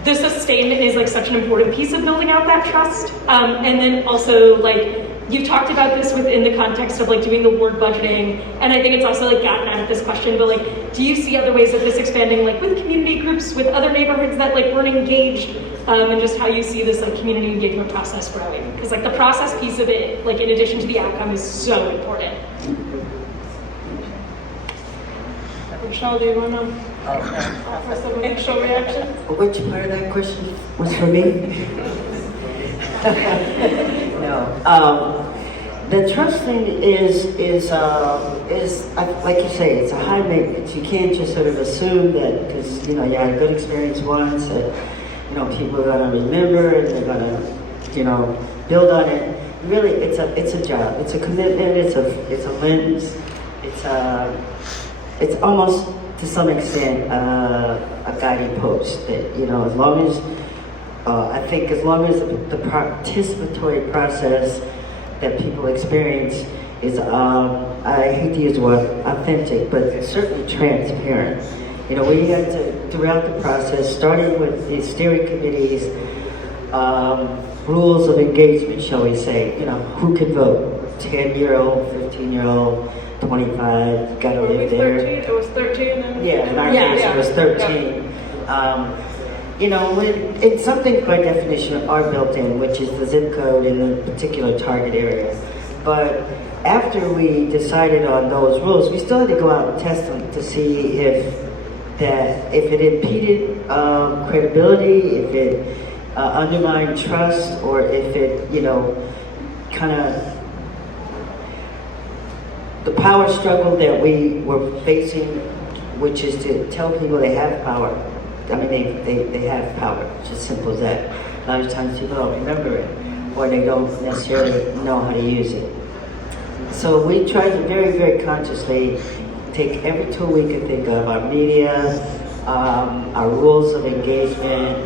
the sustainment is like such an important piece of building out that trust. And then also like you've talked about this within the context of like doing the ward budgeting, and I think it's also like gotten at this question, but like do you see other ways of this expanding, like with community groups, with other neighborhoods that like weren't engaged, and just how you see this like community engagement process growing? Because like the process piece of it, like in addition to the outcome, is so important. Michelle, do you want to offer some initial reactions? Which part of that question was for me? No. The trust thing is like you say, it's a high maintenance. You can't just sort of assume that because you had a good experience once that people are going to remember and they're going to build on it. Really, it's a job. It's a commitment. It's a lens. It's almost to some extent a guiding post that as long as I think as long as the participatory process that people experience is I hate to use the word authentic, but it's certainly transparent. We had to throughout the process, starting with the steering committees, rules of engagement, shall we say? Who can vote? 10-year-old, 15-year-old. 25, gotta live there. 13? It was 13 then? Yeah, in our case it was 13. When some things by definition are built in, which is the zip code in the particular target area. But after we decided on those rules, we still had to go out and test them to see if it impeded credibility, if it undermined trust, or if it, kind of the power struggle that we were facing, which is to tell people they have power. I mean, they have power. It's as simple as that. A lot of times people don't remember it, or they don't necessarily know how to use it. So we try to very, very consciously take every tool we can think of, our media, our rules of engagement,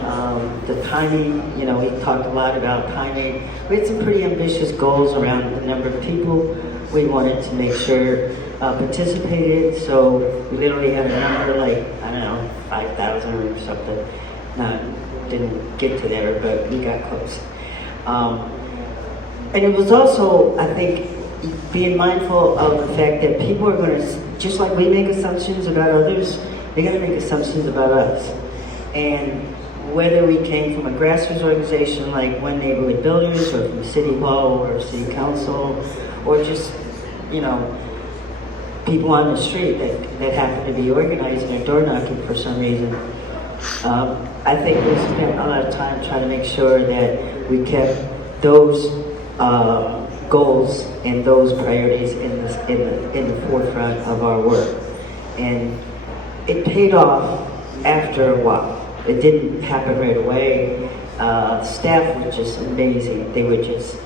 the timing. We talked a lot about timing. We had some pretty ambitious goals around the number of people we wanted to make sure participated, so we literally had a number like, 5,000 or something. Didn't get to there, but we got close. And it was also, I think, being mindful of the fact that people are going to, just like we make assumptions about others, they're going to make assumptions about us. And whether we came from a grassroots organization like One Neighborhood Builders, or from City Hall or City Council, or just, you know, people on the street that happen to be organizing or door knocking for some reason. I think we spent a lot of time trying to make sure that we kept those goals and those priorities in the forefront of our work. And it paid off after a while. It didn't happen right away. Staff were just amazing. They were just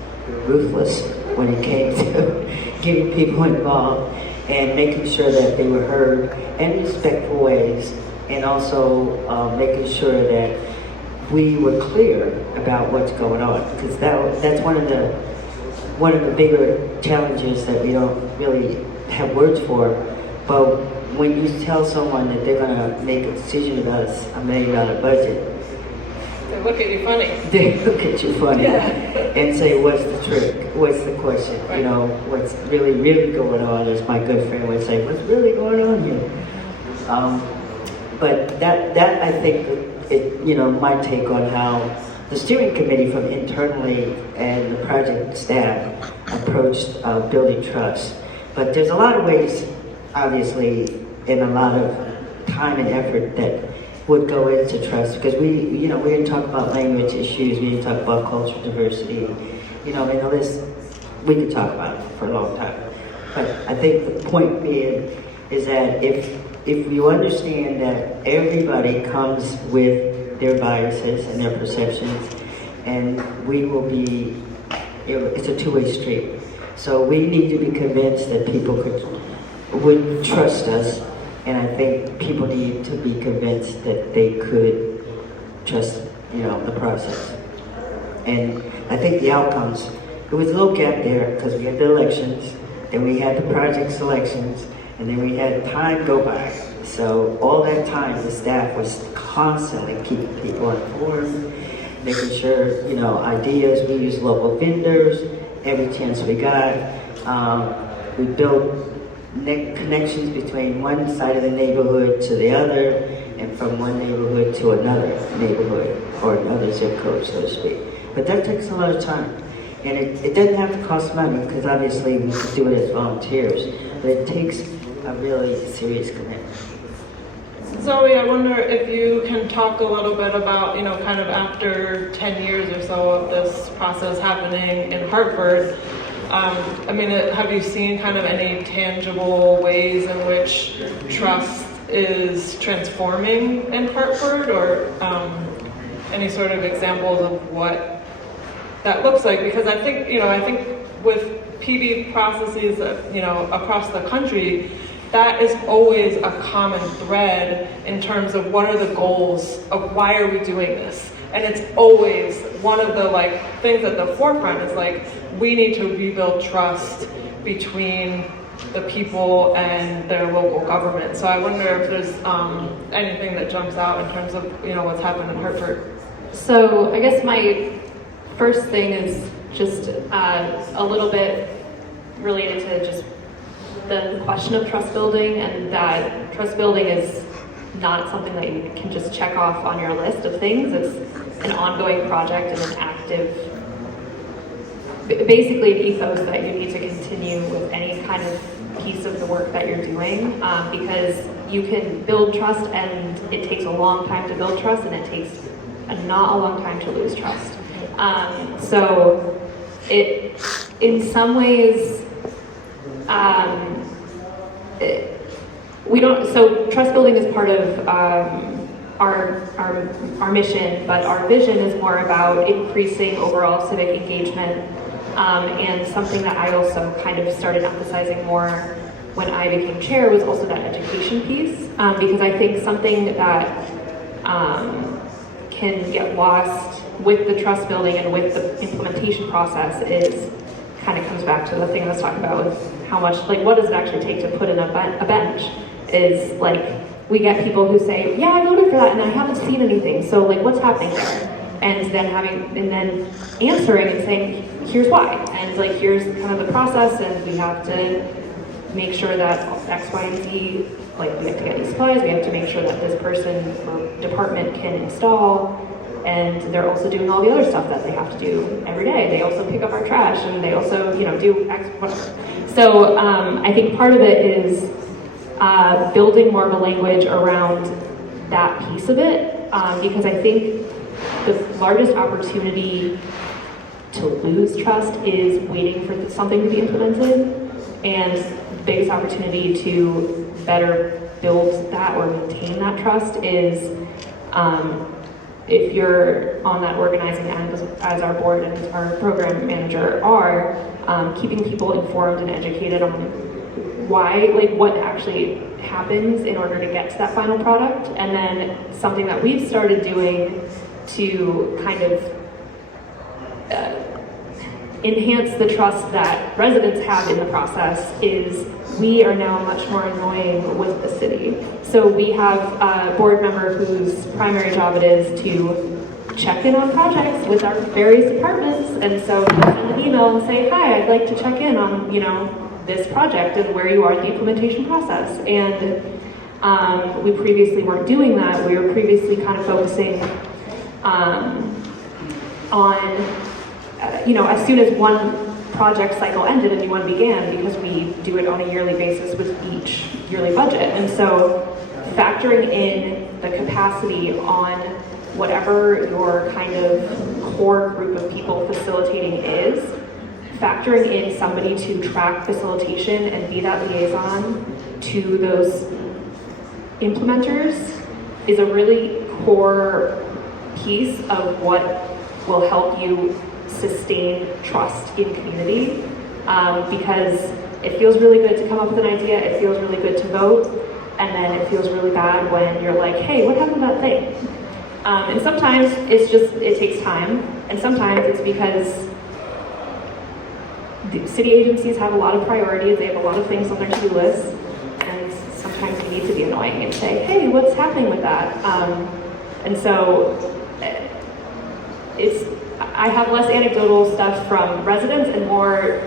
ruthless when it came to getting people involved and making sure that they were heard in respectful ways, and also making sure that we were clear about what's going on, because that's one of the bigger challenges that we don't really have words for. But when you tell someone that they're going to make a decision about a $1 million budget, They look at you funny. they look at you funny Yeah. and say, "What's the trick? What's the question? Right. You know, what's really going on?" As my good friend would say, "What's really going on here?" But that I think, my take on how the steering committee from internally and the project staff approached building trust. But there's a lot of ways, obviously, and a lot of time and effort that would go into trust, because we didn't talk about language issues, we didn't talk about cultural diversity, we could talk about it for a long time. But I think the point being is that if you understand that everybody comes with their biases and their perceptions, and we will be, it's a two-way street. So we need to be convinced that people would trust us, and I think people need to be convinced that they could trust, the process. And I think the outcomes, there was a little gap there because we had the elections, then we had the project selections, and then we had time go by. So all that time, the staff was constantly keeping people informed, making sure, ideas. We used local vendors every chance we got. We built connections between one side of the neighborhood to the other, and from one neighborhood to another neighborhood, or another zip code, so to speak. But that takes a lot of time. And it doesn't have to cost money, because obviously we could do it as volunteers, but it takes a really serious commitment. Zoe, I wonder if you can talk a little bit about, kind of after 10 years or so of this process happening in Hartford, have you seen kind of any tangible ways in which trust is transforming in Hartford, or any sort of examples of what that looks like? Because I think with PB processes, across the country, that is always a common thread in terms of what are the goals of why are we doing this? And it's always one of the things at the forefront is we need to rebuild trust between the people and their local government. So I wonder if there's anything that jumps out in terms of what's happened in Hartford. So I guess my first thing is just a little bit related to just the question of trust building, and that trust building is not something that you can just check off on your list of things. It's an ongoing project and an active, basically an ethos that you need to continue with any kind of piece of the work that you're doing, because you can build trust, and it takes a long time to build trust, and it takes not a long time to lose trust. So it, in some ways, so trust building is part of our mission, but our vision is more about increasing overall civic engagement, and something that I also kind of started emphasizing more when I became chair was also that education piece, because I think something that can get lost with the trust building and with the implementation process is kind of comes back to the thing I was talking about with how much, what does it actually take to put in a bench, is we get people who say, yeah, I voted for that and I haven't seen anything, so what's happening there? And then answering and saying, here's why, and here's kind of the process, and we have to make sure that X, Y, and Z, like we have to get these supplies, we have to make sure that this person or department can install, and they're also doing all the other stuff that they have to do every day. They also pick up our trash, and they also, do X, whatever. So I think part of it is building more of a language around that piece of it, because I think the largest opportunity to lose trust is waiting for something to be implemented, and the biggest opportunity to better build that or maintain that trust is if you're on that organizing end, as our board and our program manager are, keeping people informed and educated on why, like what actually happens in order to get to that final product. And then something that we've started doing to kind of enhance the trust that residents have in the process is we are now much more annoying with the city. So we have a board member whose primary job it is to check in on projects with our various departments, and so we'll send an email and say, hi, I'd like to check in on, this project and where you are in the implementation process. And we previously weren't doing that. We were previously kind of focusing on, as soon as one project cycle ended, a new one began, because we do it on a yearly basis with each yearly budget. And so factoring in the capacity on whatever your kind of core group of people facilitating is, factoring in somebody to track facilitation and be that liaison to those implementers is a really core piece of what will help you sustain trust in community, because it feels really good to come up with an idea, it feels really good to vote, and then it feels really bad when you're like, hey, what happened to that thing? And sometimes it takes time, and sometimes it's because the city agencies have a lot of priorities, they have a lot of things on their to-do list, and sometimes you need to be annoying and say, hey, what's happening with that? And so I have less anecdotal stuff from residents and more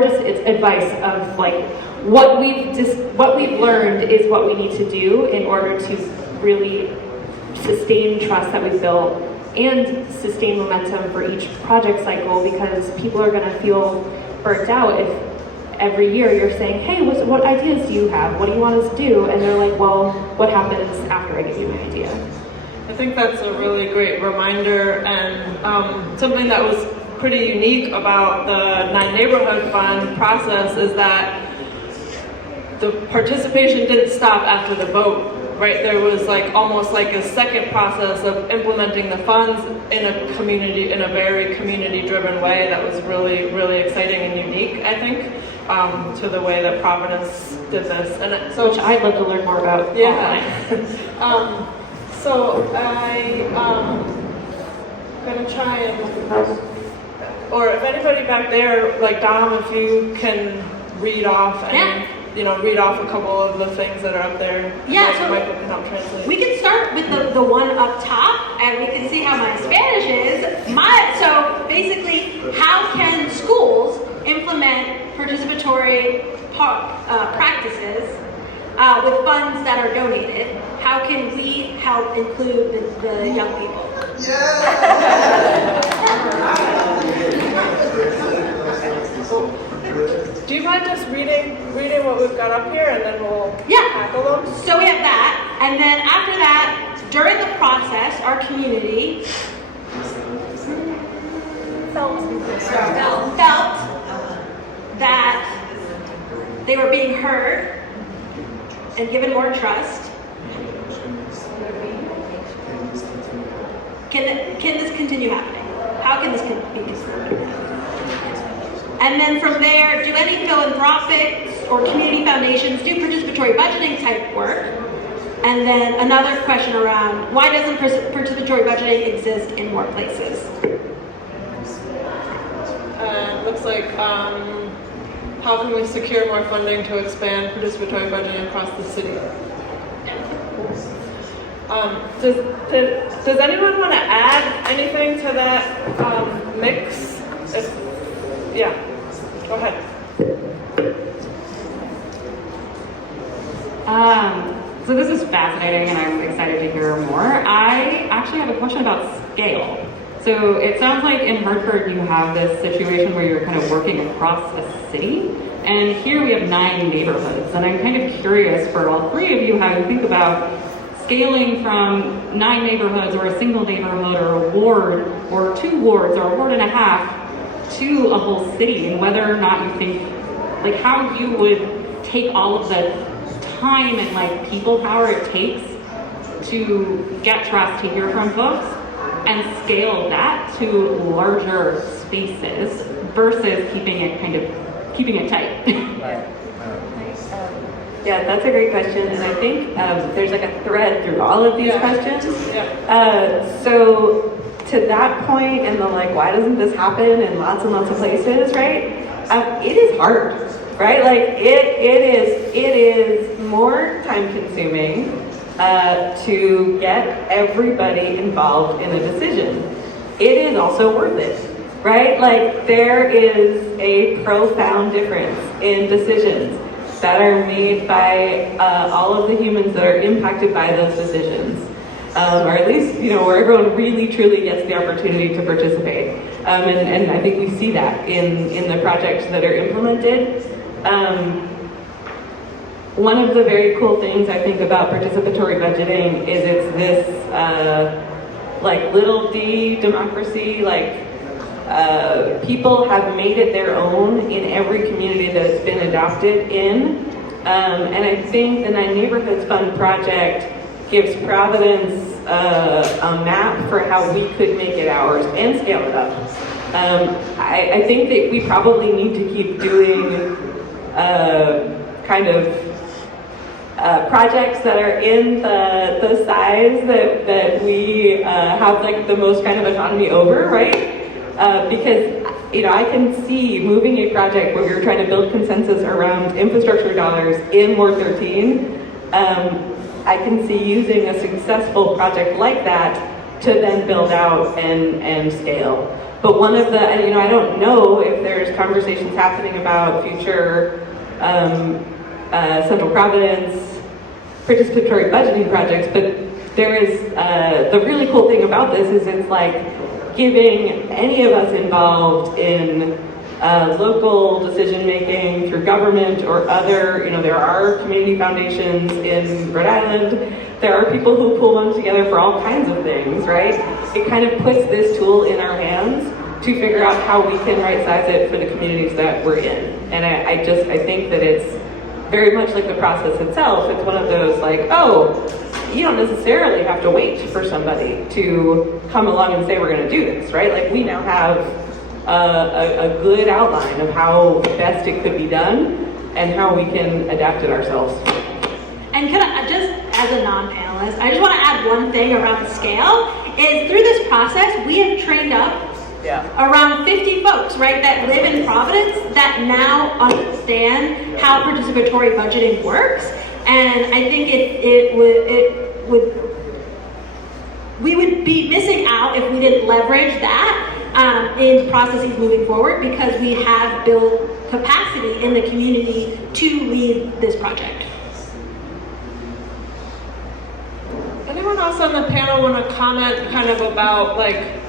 just it's advice of like what we've learned is what we need to do in order to really sustain trust that we've built and sustain momentum for each project cycle, because people are going to feel burnt out if every year you're saying, hey, what ideas do you have? What do you want us to do? And they're like, well, what happens after I give you my idea? I think that's a really great reminder, and something that was pretty unique about the 9 Neighborhood Fund process is that the participation didn't stop after the vote, right? There was like almost like a second process of implementing the funds in a very community-driven way that was really, really exciting and unique, I think, to the way that Providence did this. And so, which I'd love to learn more about. Yeah. So I'm gonna try and, or if anybody back there, like Dom, if you can read off and read off a couple of the things that are up there. Yeah, so Michael can help translate. we can start with the one up top, and we can see how my Spanish is. So basically, how can schools implement participatory practices with funds that are donated? How can we help include the young people? Do you mind just reading what we've got up here, and then we'll tackle them? So we have that, and then after that, during the process, our community felt that they were being heard and given more trust. Can this continue happening? How can this be continued? And then from there, do any philanthropics or community foundations do participatory budgeting type work? And then another question around, why doesn't participatory budgeting exist in more places? Looks like, how can we secure more funding to expand participatory budgeting across the city? Does anyone want to add anything to that mix? Yeah, go ahead. is fascinating and I'm excited to hear more. I actually have a question about scale. So it sounds like in Hartford you have this situation where you're kind of working across a city, and here we have 9 neighborhoods. And I'm kind of curious for all 3 of you how you think about scaling from 9 neighborhoods or a single neighborhood or a ward or 2 wards or a ward and a half to a whole city, and whether or not you think, like how you would take all of the time and like people power it takes to get trust, to hear from folks, and scale that to larger spaces versus keeping it tight. Yeah, that's a great question, and I think there's like a thread through all of these questions. So to that point, and the like, why doesn't this happen in lots and lots of places, right? It is hard, right? Like it is more time consuming to get everybody involved in a decision. It is also worth it, right? Like there is a profound difference in decisions that are made by all of the humans that are impacted by those decisions. Or at least, where everyone really truly gets the opportunity to participate. And I think we see that in the projects that are implemented. One of the very cool things I think about participatory budgeting is it's this like little d democracy, like people have made it their own in every community that it's been adopted in. And I think the 9 Neighborhoods Fund project gives Providence a map for how we could make it ours and scale it up. I think that we probably need to keep doing kind of projects that are in the size that we have like the most kind of autonomy over, right? Because I can see moving a project where you're trying to build consensus around infrastructure dollars in Ward 13. I can see using a successful project like that to then build out and scale. But one of the, and I don't know if there's conversations happening about future Central Providence participatory budgeting projects, but there is, the really cool thing about this is it's like giving any of us involved in local decision making through government or other, there are community foundations in Rhode Island. There are people who pull them together for all kinds of things, right? It kind of puts this tool in our hands to figure out how we can right size it for the communities that we're in. And I think that it's very much like the process itself. It's one of those like, oh, you don't necessarily have to wait for somebody to come along and say we're going to do this, right? Like we now have a good outline of how best it could be done and how we can adapt it ourselves. And can I, just as a non-panelist, I just want to add one thing around scale, is through this process, we have trained up around 50 folks, right, that live in Providence that now understand how participatory budgeting works. And I think we would be missing out if we didn't leverage that in processes moving forward, because we have built capacity in the community to lead this project. Anyone else on the panel want to comment kind of about like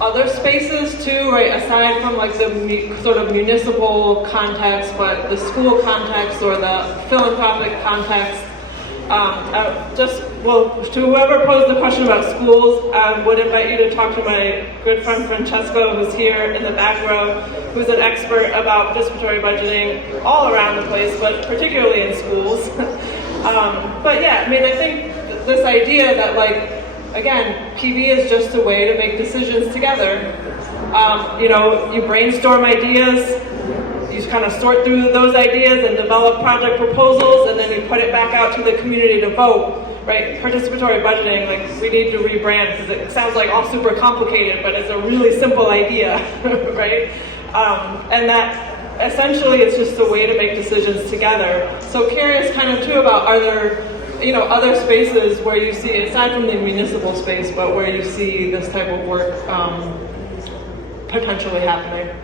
other spaces too, right? Aside from like the sort of municipal context, but the school context or the philanthropic context. To whoever posed the question about schools, would invite you to talk to my good friend Francesco, who's here in the back row, who's an expert about participatory budgeting all around the place, but particularly in schools. But yeah, I mean, I think this idea that like, again, PV is just a way to make decisions together. You brainstorm ideas, you kind of sort through those ideas and develop project proposals, and then you put it back out to the community to vote, right? Participatory budgeting, like we need to rebrand because it sounds like all super complicated, but it's a really simple idea, right? And that essentially it's just a way to make decisions together. So curious kind of too about, are there other spaces where you see, aside from the municipal space, but where you see this type of work potentially happening?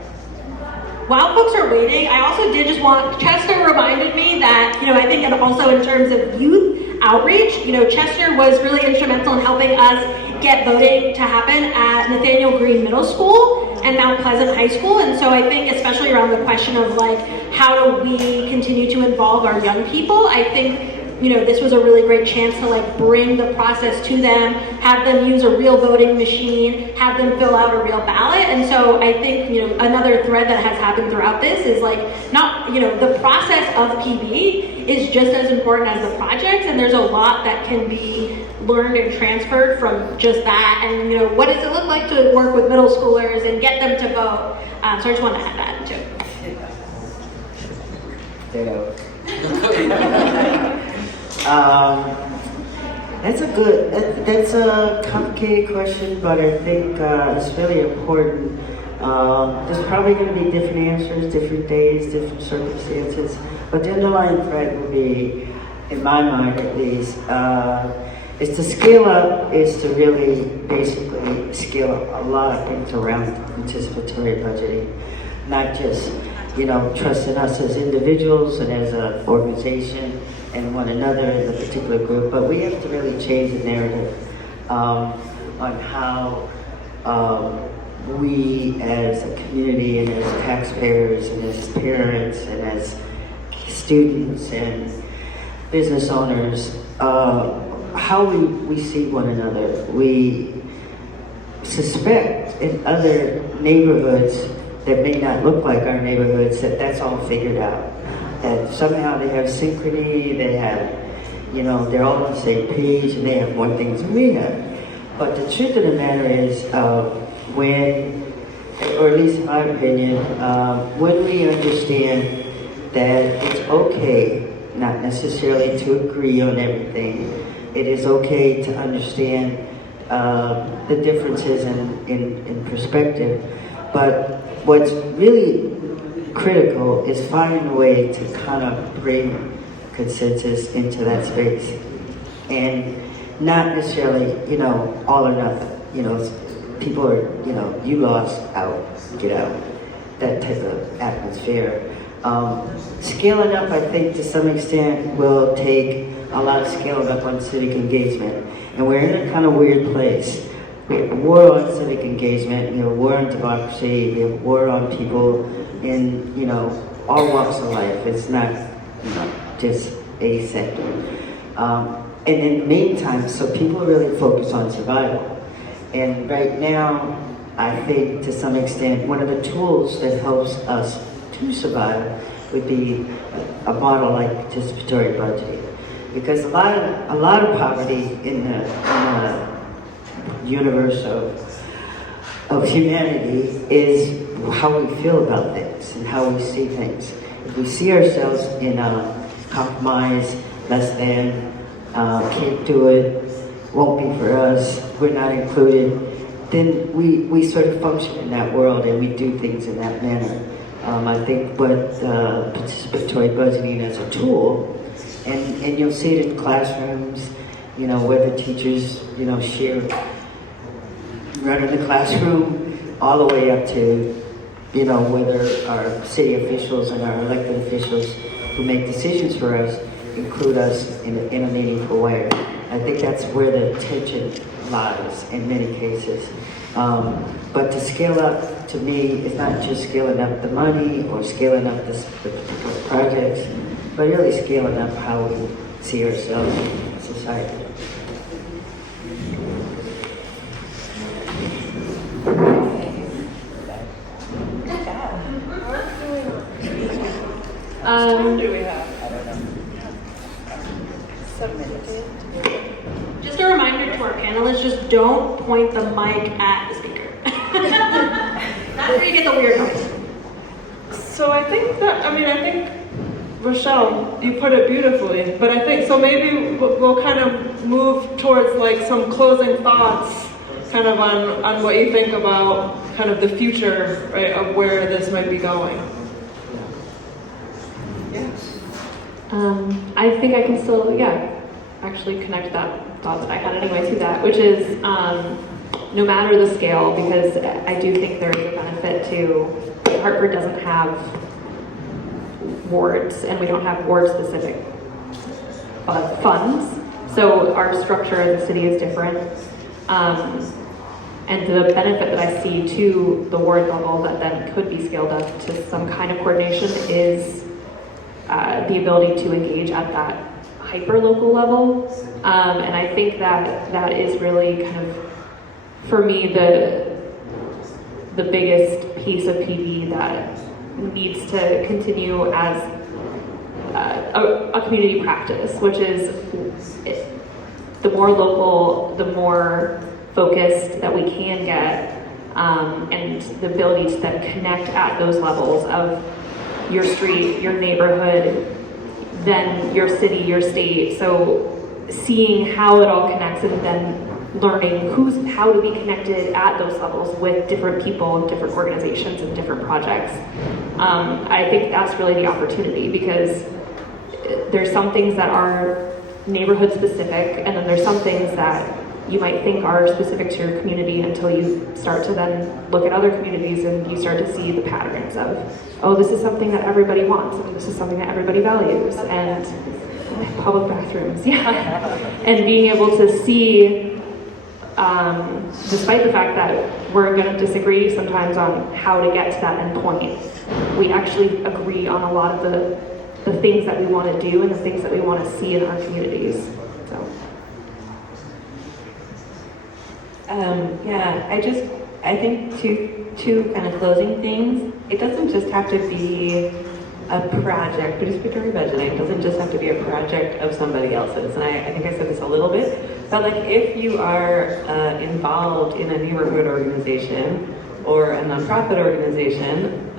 While folks are waiting, I also did just want, Chester reminded me that, I think also in terms of youth, outreach. Chester was really instrumental in helping us get voting to happen at Nathaniel Green Middle School and Mount Pleasant High School. And so I think especially around the question of like, how do we continue to involve our young people? I think this was a really great chance to like bring the process to them, have them use a real voting machine, have them fill out a real ballot. And so I think, another thread that has happened throughout this is like, not, the process of PB is just as important as the projects, and there's a lot that can be learned and transferred from just that. And, what does it look like to work with middle schoolers and get them to vote? So I just want to add that too. That's a complicated question, but I think it's really important. There's probably going to be different answers, different days, different circumstances, but the underlying thread will be, in my mind at least, is to scale up, is to really basically scale up a lot of things around participatory budgeting, not just, trusting us as individuals and as an organization and one another as a particular group, but we have to really change the narrative on how we as a community and as taxpayers and as parents and as students and business owners, how we see one another. We suspect in other neighborhoods that may not look like our neighborhoods that's all figured out. That somehow they have synchrony, they have, they're all on the same page and they have more things than we have. But the truth of the matter is when, or at least in my opinion, when we understand that it's okay not necessarily to agree on everything, it is okay to understand the differences in perspective. But what's really critical is finding a way to kind of bring consensus into that space, and not necessarily, all or nothing. People are, you lost, out, get out, that type of atmosphere. Scaling up, I think, to some extent, will take a lot of scaling up on civic engagement, and we're in a kind of weird place. We have a war on civic engagement, we have a war on democracy, we have a war on people in, all walks of life. It's not, just a sector. And in the meantime, so people really focus on survival. And right now, I think to some extent, one of the tools that helps us to survive would be a model like participatory budgeting. Because a lot of poverty in the universe of humanity is how we feel about things and how we see things. If we see ourselves in a compromise, less than, can't do it, won't be for us, we're not included, then we sort of function in that world and we do things in that manner. I think what participatory budgeting as a tool, and you'll see it in classrooms, where the teachers, share running the classroom, all the way up to, whether our city officials and our elected officials who make decisions for us include us in a meaningful way. I think that's where the tension lies in many cases. But to scale up, to me, is not just scaling up the money or scaling up the particular projects, but really scaling up how we see ourselves in society. Do we have? Just a reminder to our panelists, just don't point the mic at the speaker. That's where you get the weird noise. So I think, Rochelle, you put it beautifully, but I think, so maybe we'll kind of move towards like some closing thoughts kind of on what you think about kind of the future, right, of where this might be going. I think I can still, actually connect that thought that I had anyway to that, which is no matter the scale, because I do think there is a benefit to, Hartford doesn't have wards, and we don't have ward-specific funds, So our structure as a city is different. And the benefit that I see to the ward level that then could be scaled up to some kind of coordination is the ability to engage at that hyper-local level. And I think that that is really kind of, for me, the biggest piece of PV that needs to continue as a community practice, which is the more local, the more focused that we can get, and the ability to then connect at those levels of your street, your neighborhood, then your city, your state. So seeing how it all connects and then learning how to be connected at those levels with different people and different organizations and different projects. I think that's really the opportunity, because there's some things that are neighborhood specific, and then there's some things that you might think are specific to your community until you start to then look at other communities and you start to see the patterns of, oh, this is something that everybody wants, and this is something that everybody values, and public bathrooms, yeah. And being able to see, despite the fact that we're going to disagree sometimes on how to get to that end point, we actually agree on a lot of the things that we want to do and the things that we want to see in our communities. So. I think two kind of closing things. It doesn't just have to be a project, participatory budgeting doesn't just have to be a project of somebody else's. And I think I said this a little bit, but like if you are involved in a neighborhood organization or a nonprofit organization,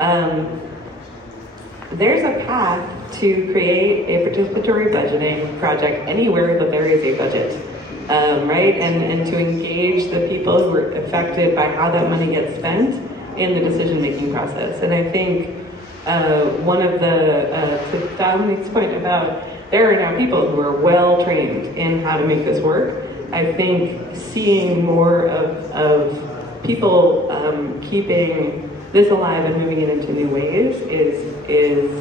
there's a path to create a participatory budgeting project anywhere that there is a budget. Right? And to engage the people who are affected by how that money gets spent in the decision-making process. And I think one of to Dominic's point about there are now people who are well-trained in how to make this work, I think seeing more of people keeping this alive and moving it into new ways is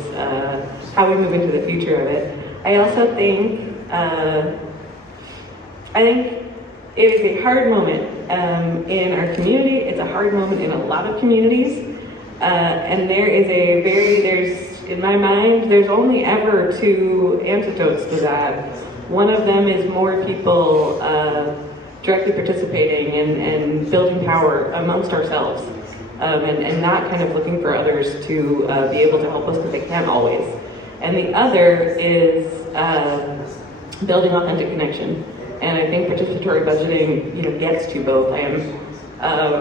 how we move into the future of it. I also think it is a hard moment in our community. It's a hard moment in a lot of communities. And in my mind, there's only ever two antidotes to that. One of them is more people directly participating and building power amongst ourselves. And not kind of looking for others to be able to help us, because they can't always. And the other is building authentic connection. And I think participatory budgeting, gets to both. I am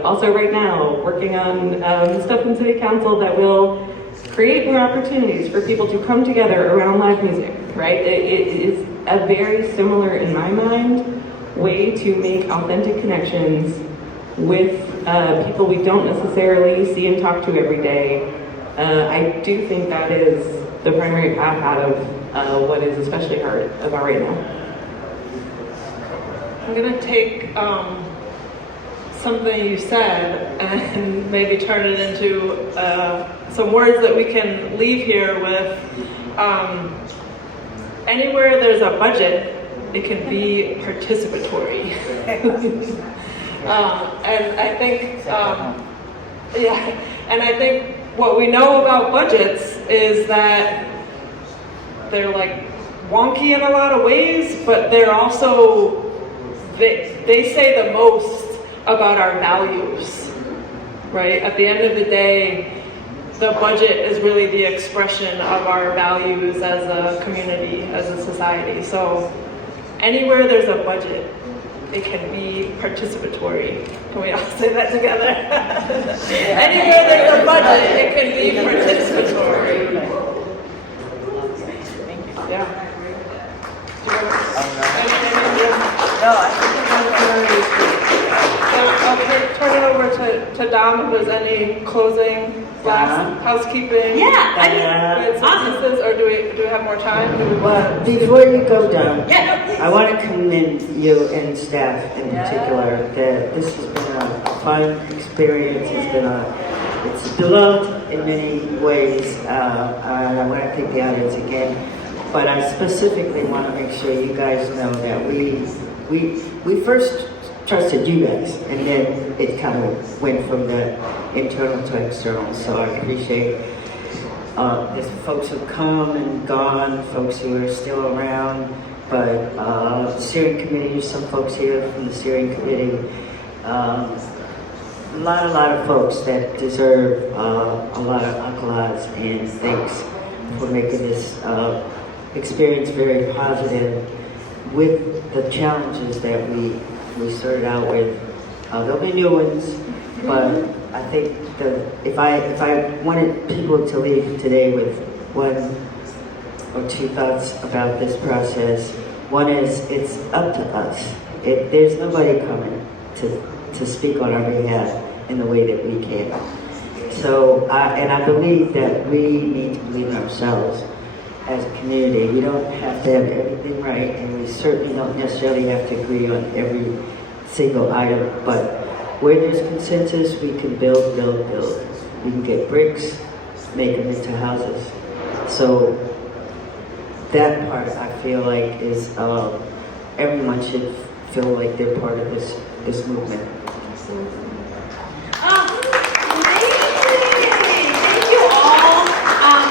also right now working on stuff in City Council that will create more opportunities for people to come together around live music, right? It is a very similar, in my mind, way to make authentic connections with people we don't necessarily see and talk to every day. I do think that is the primary path out of what is especially hard about right now. I'm going to take something you said and maybe turn it into some words that we can leave here with. Anywhere there's a budget, it can be participatory. And I think, and I think what we know about budgets is that they're like wonky in a lot of ways, but they're also, they say the most about our values, right? At the end of the day, the budget is really the expression of our values as a community, as a society. So anywhere there's a budget, it can be participatory. Can we all say that together? Anywhere there's a budget, it can be participatory. Yeah. I'll turn it over to Dom if there's any closing, last housekeeping. Businesses, or do we have more time? Well, before you go down, I want to commend you and staff in particular. That this has been a fun experience. It's developed in many ways, and I want to thank the audience again. But I specifically want to make sure you guys know that we first trusted you guys, and then it kind of went from the internal to external. So I appreciate there's folks who've come and gone, folks who are still around, but steering committee, some folks here from the steering committee, a lot of folks that deserve a lot of accolades, and thanks for making this experience very positive with the challenges that we started out with. There'll be new ones, but I think if I wanted people to leave today with one or two thoughts about this process, one is it's up to us. There's nobody coming to speak on our behalf in the way that we can. So, I believe that we need to believe in ourselves as a community. We don't have to have everything right, and we certainly don't necessarily have to agree on every single item, but where there's consensus, we can build. We can get bricks, make them into houses. So that part, I feel like, is everyone should feel like they're part of this movement. Thank you all.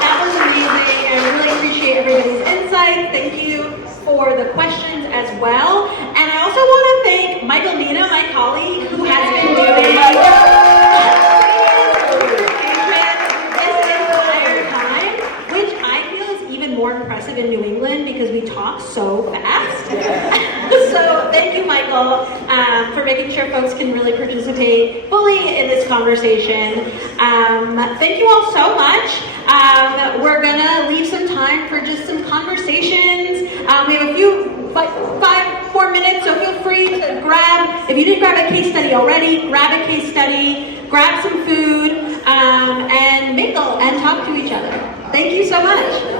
That was amazing. I really appreciate everybody's insight. Thank you for the questions as well. And I also want to thank Michael Neyda, my colleague, who has been doing this entire time, which I feel is even more impressive in New England because we talk so fast. So thank you, Michael, for making sure folks can really participate fully in this conversation. Thank you all so much. We're gonna leave some time for just some conversations. We have a few, like 5 more minutes, so feel free to grab, if you didn't grab a case study already, grab a case study, grab some food, and mingle and talk to each other. Thank you so much.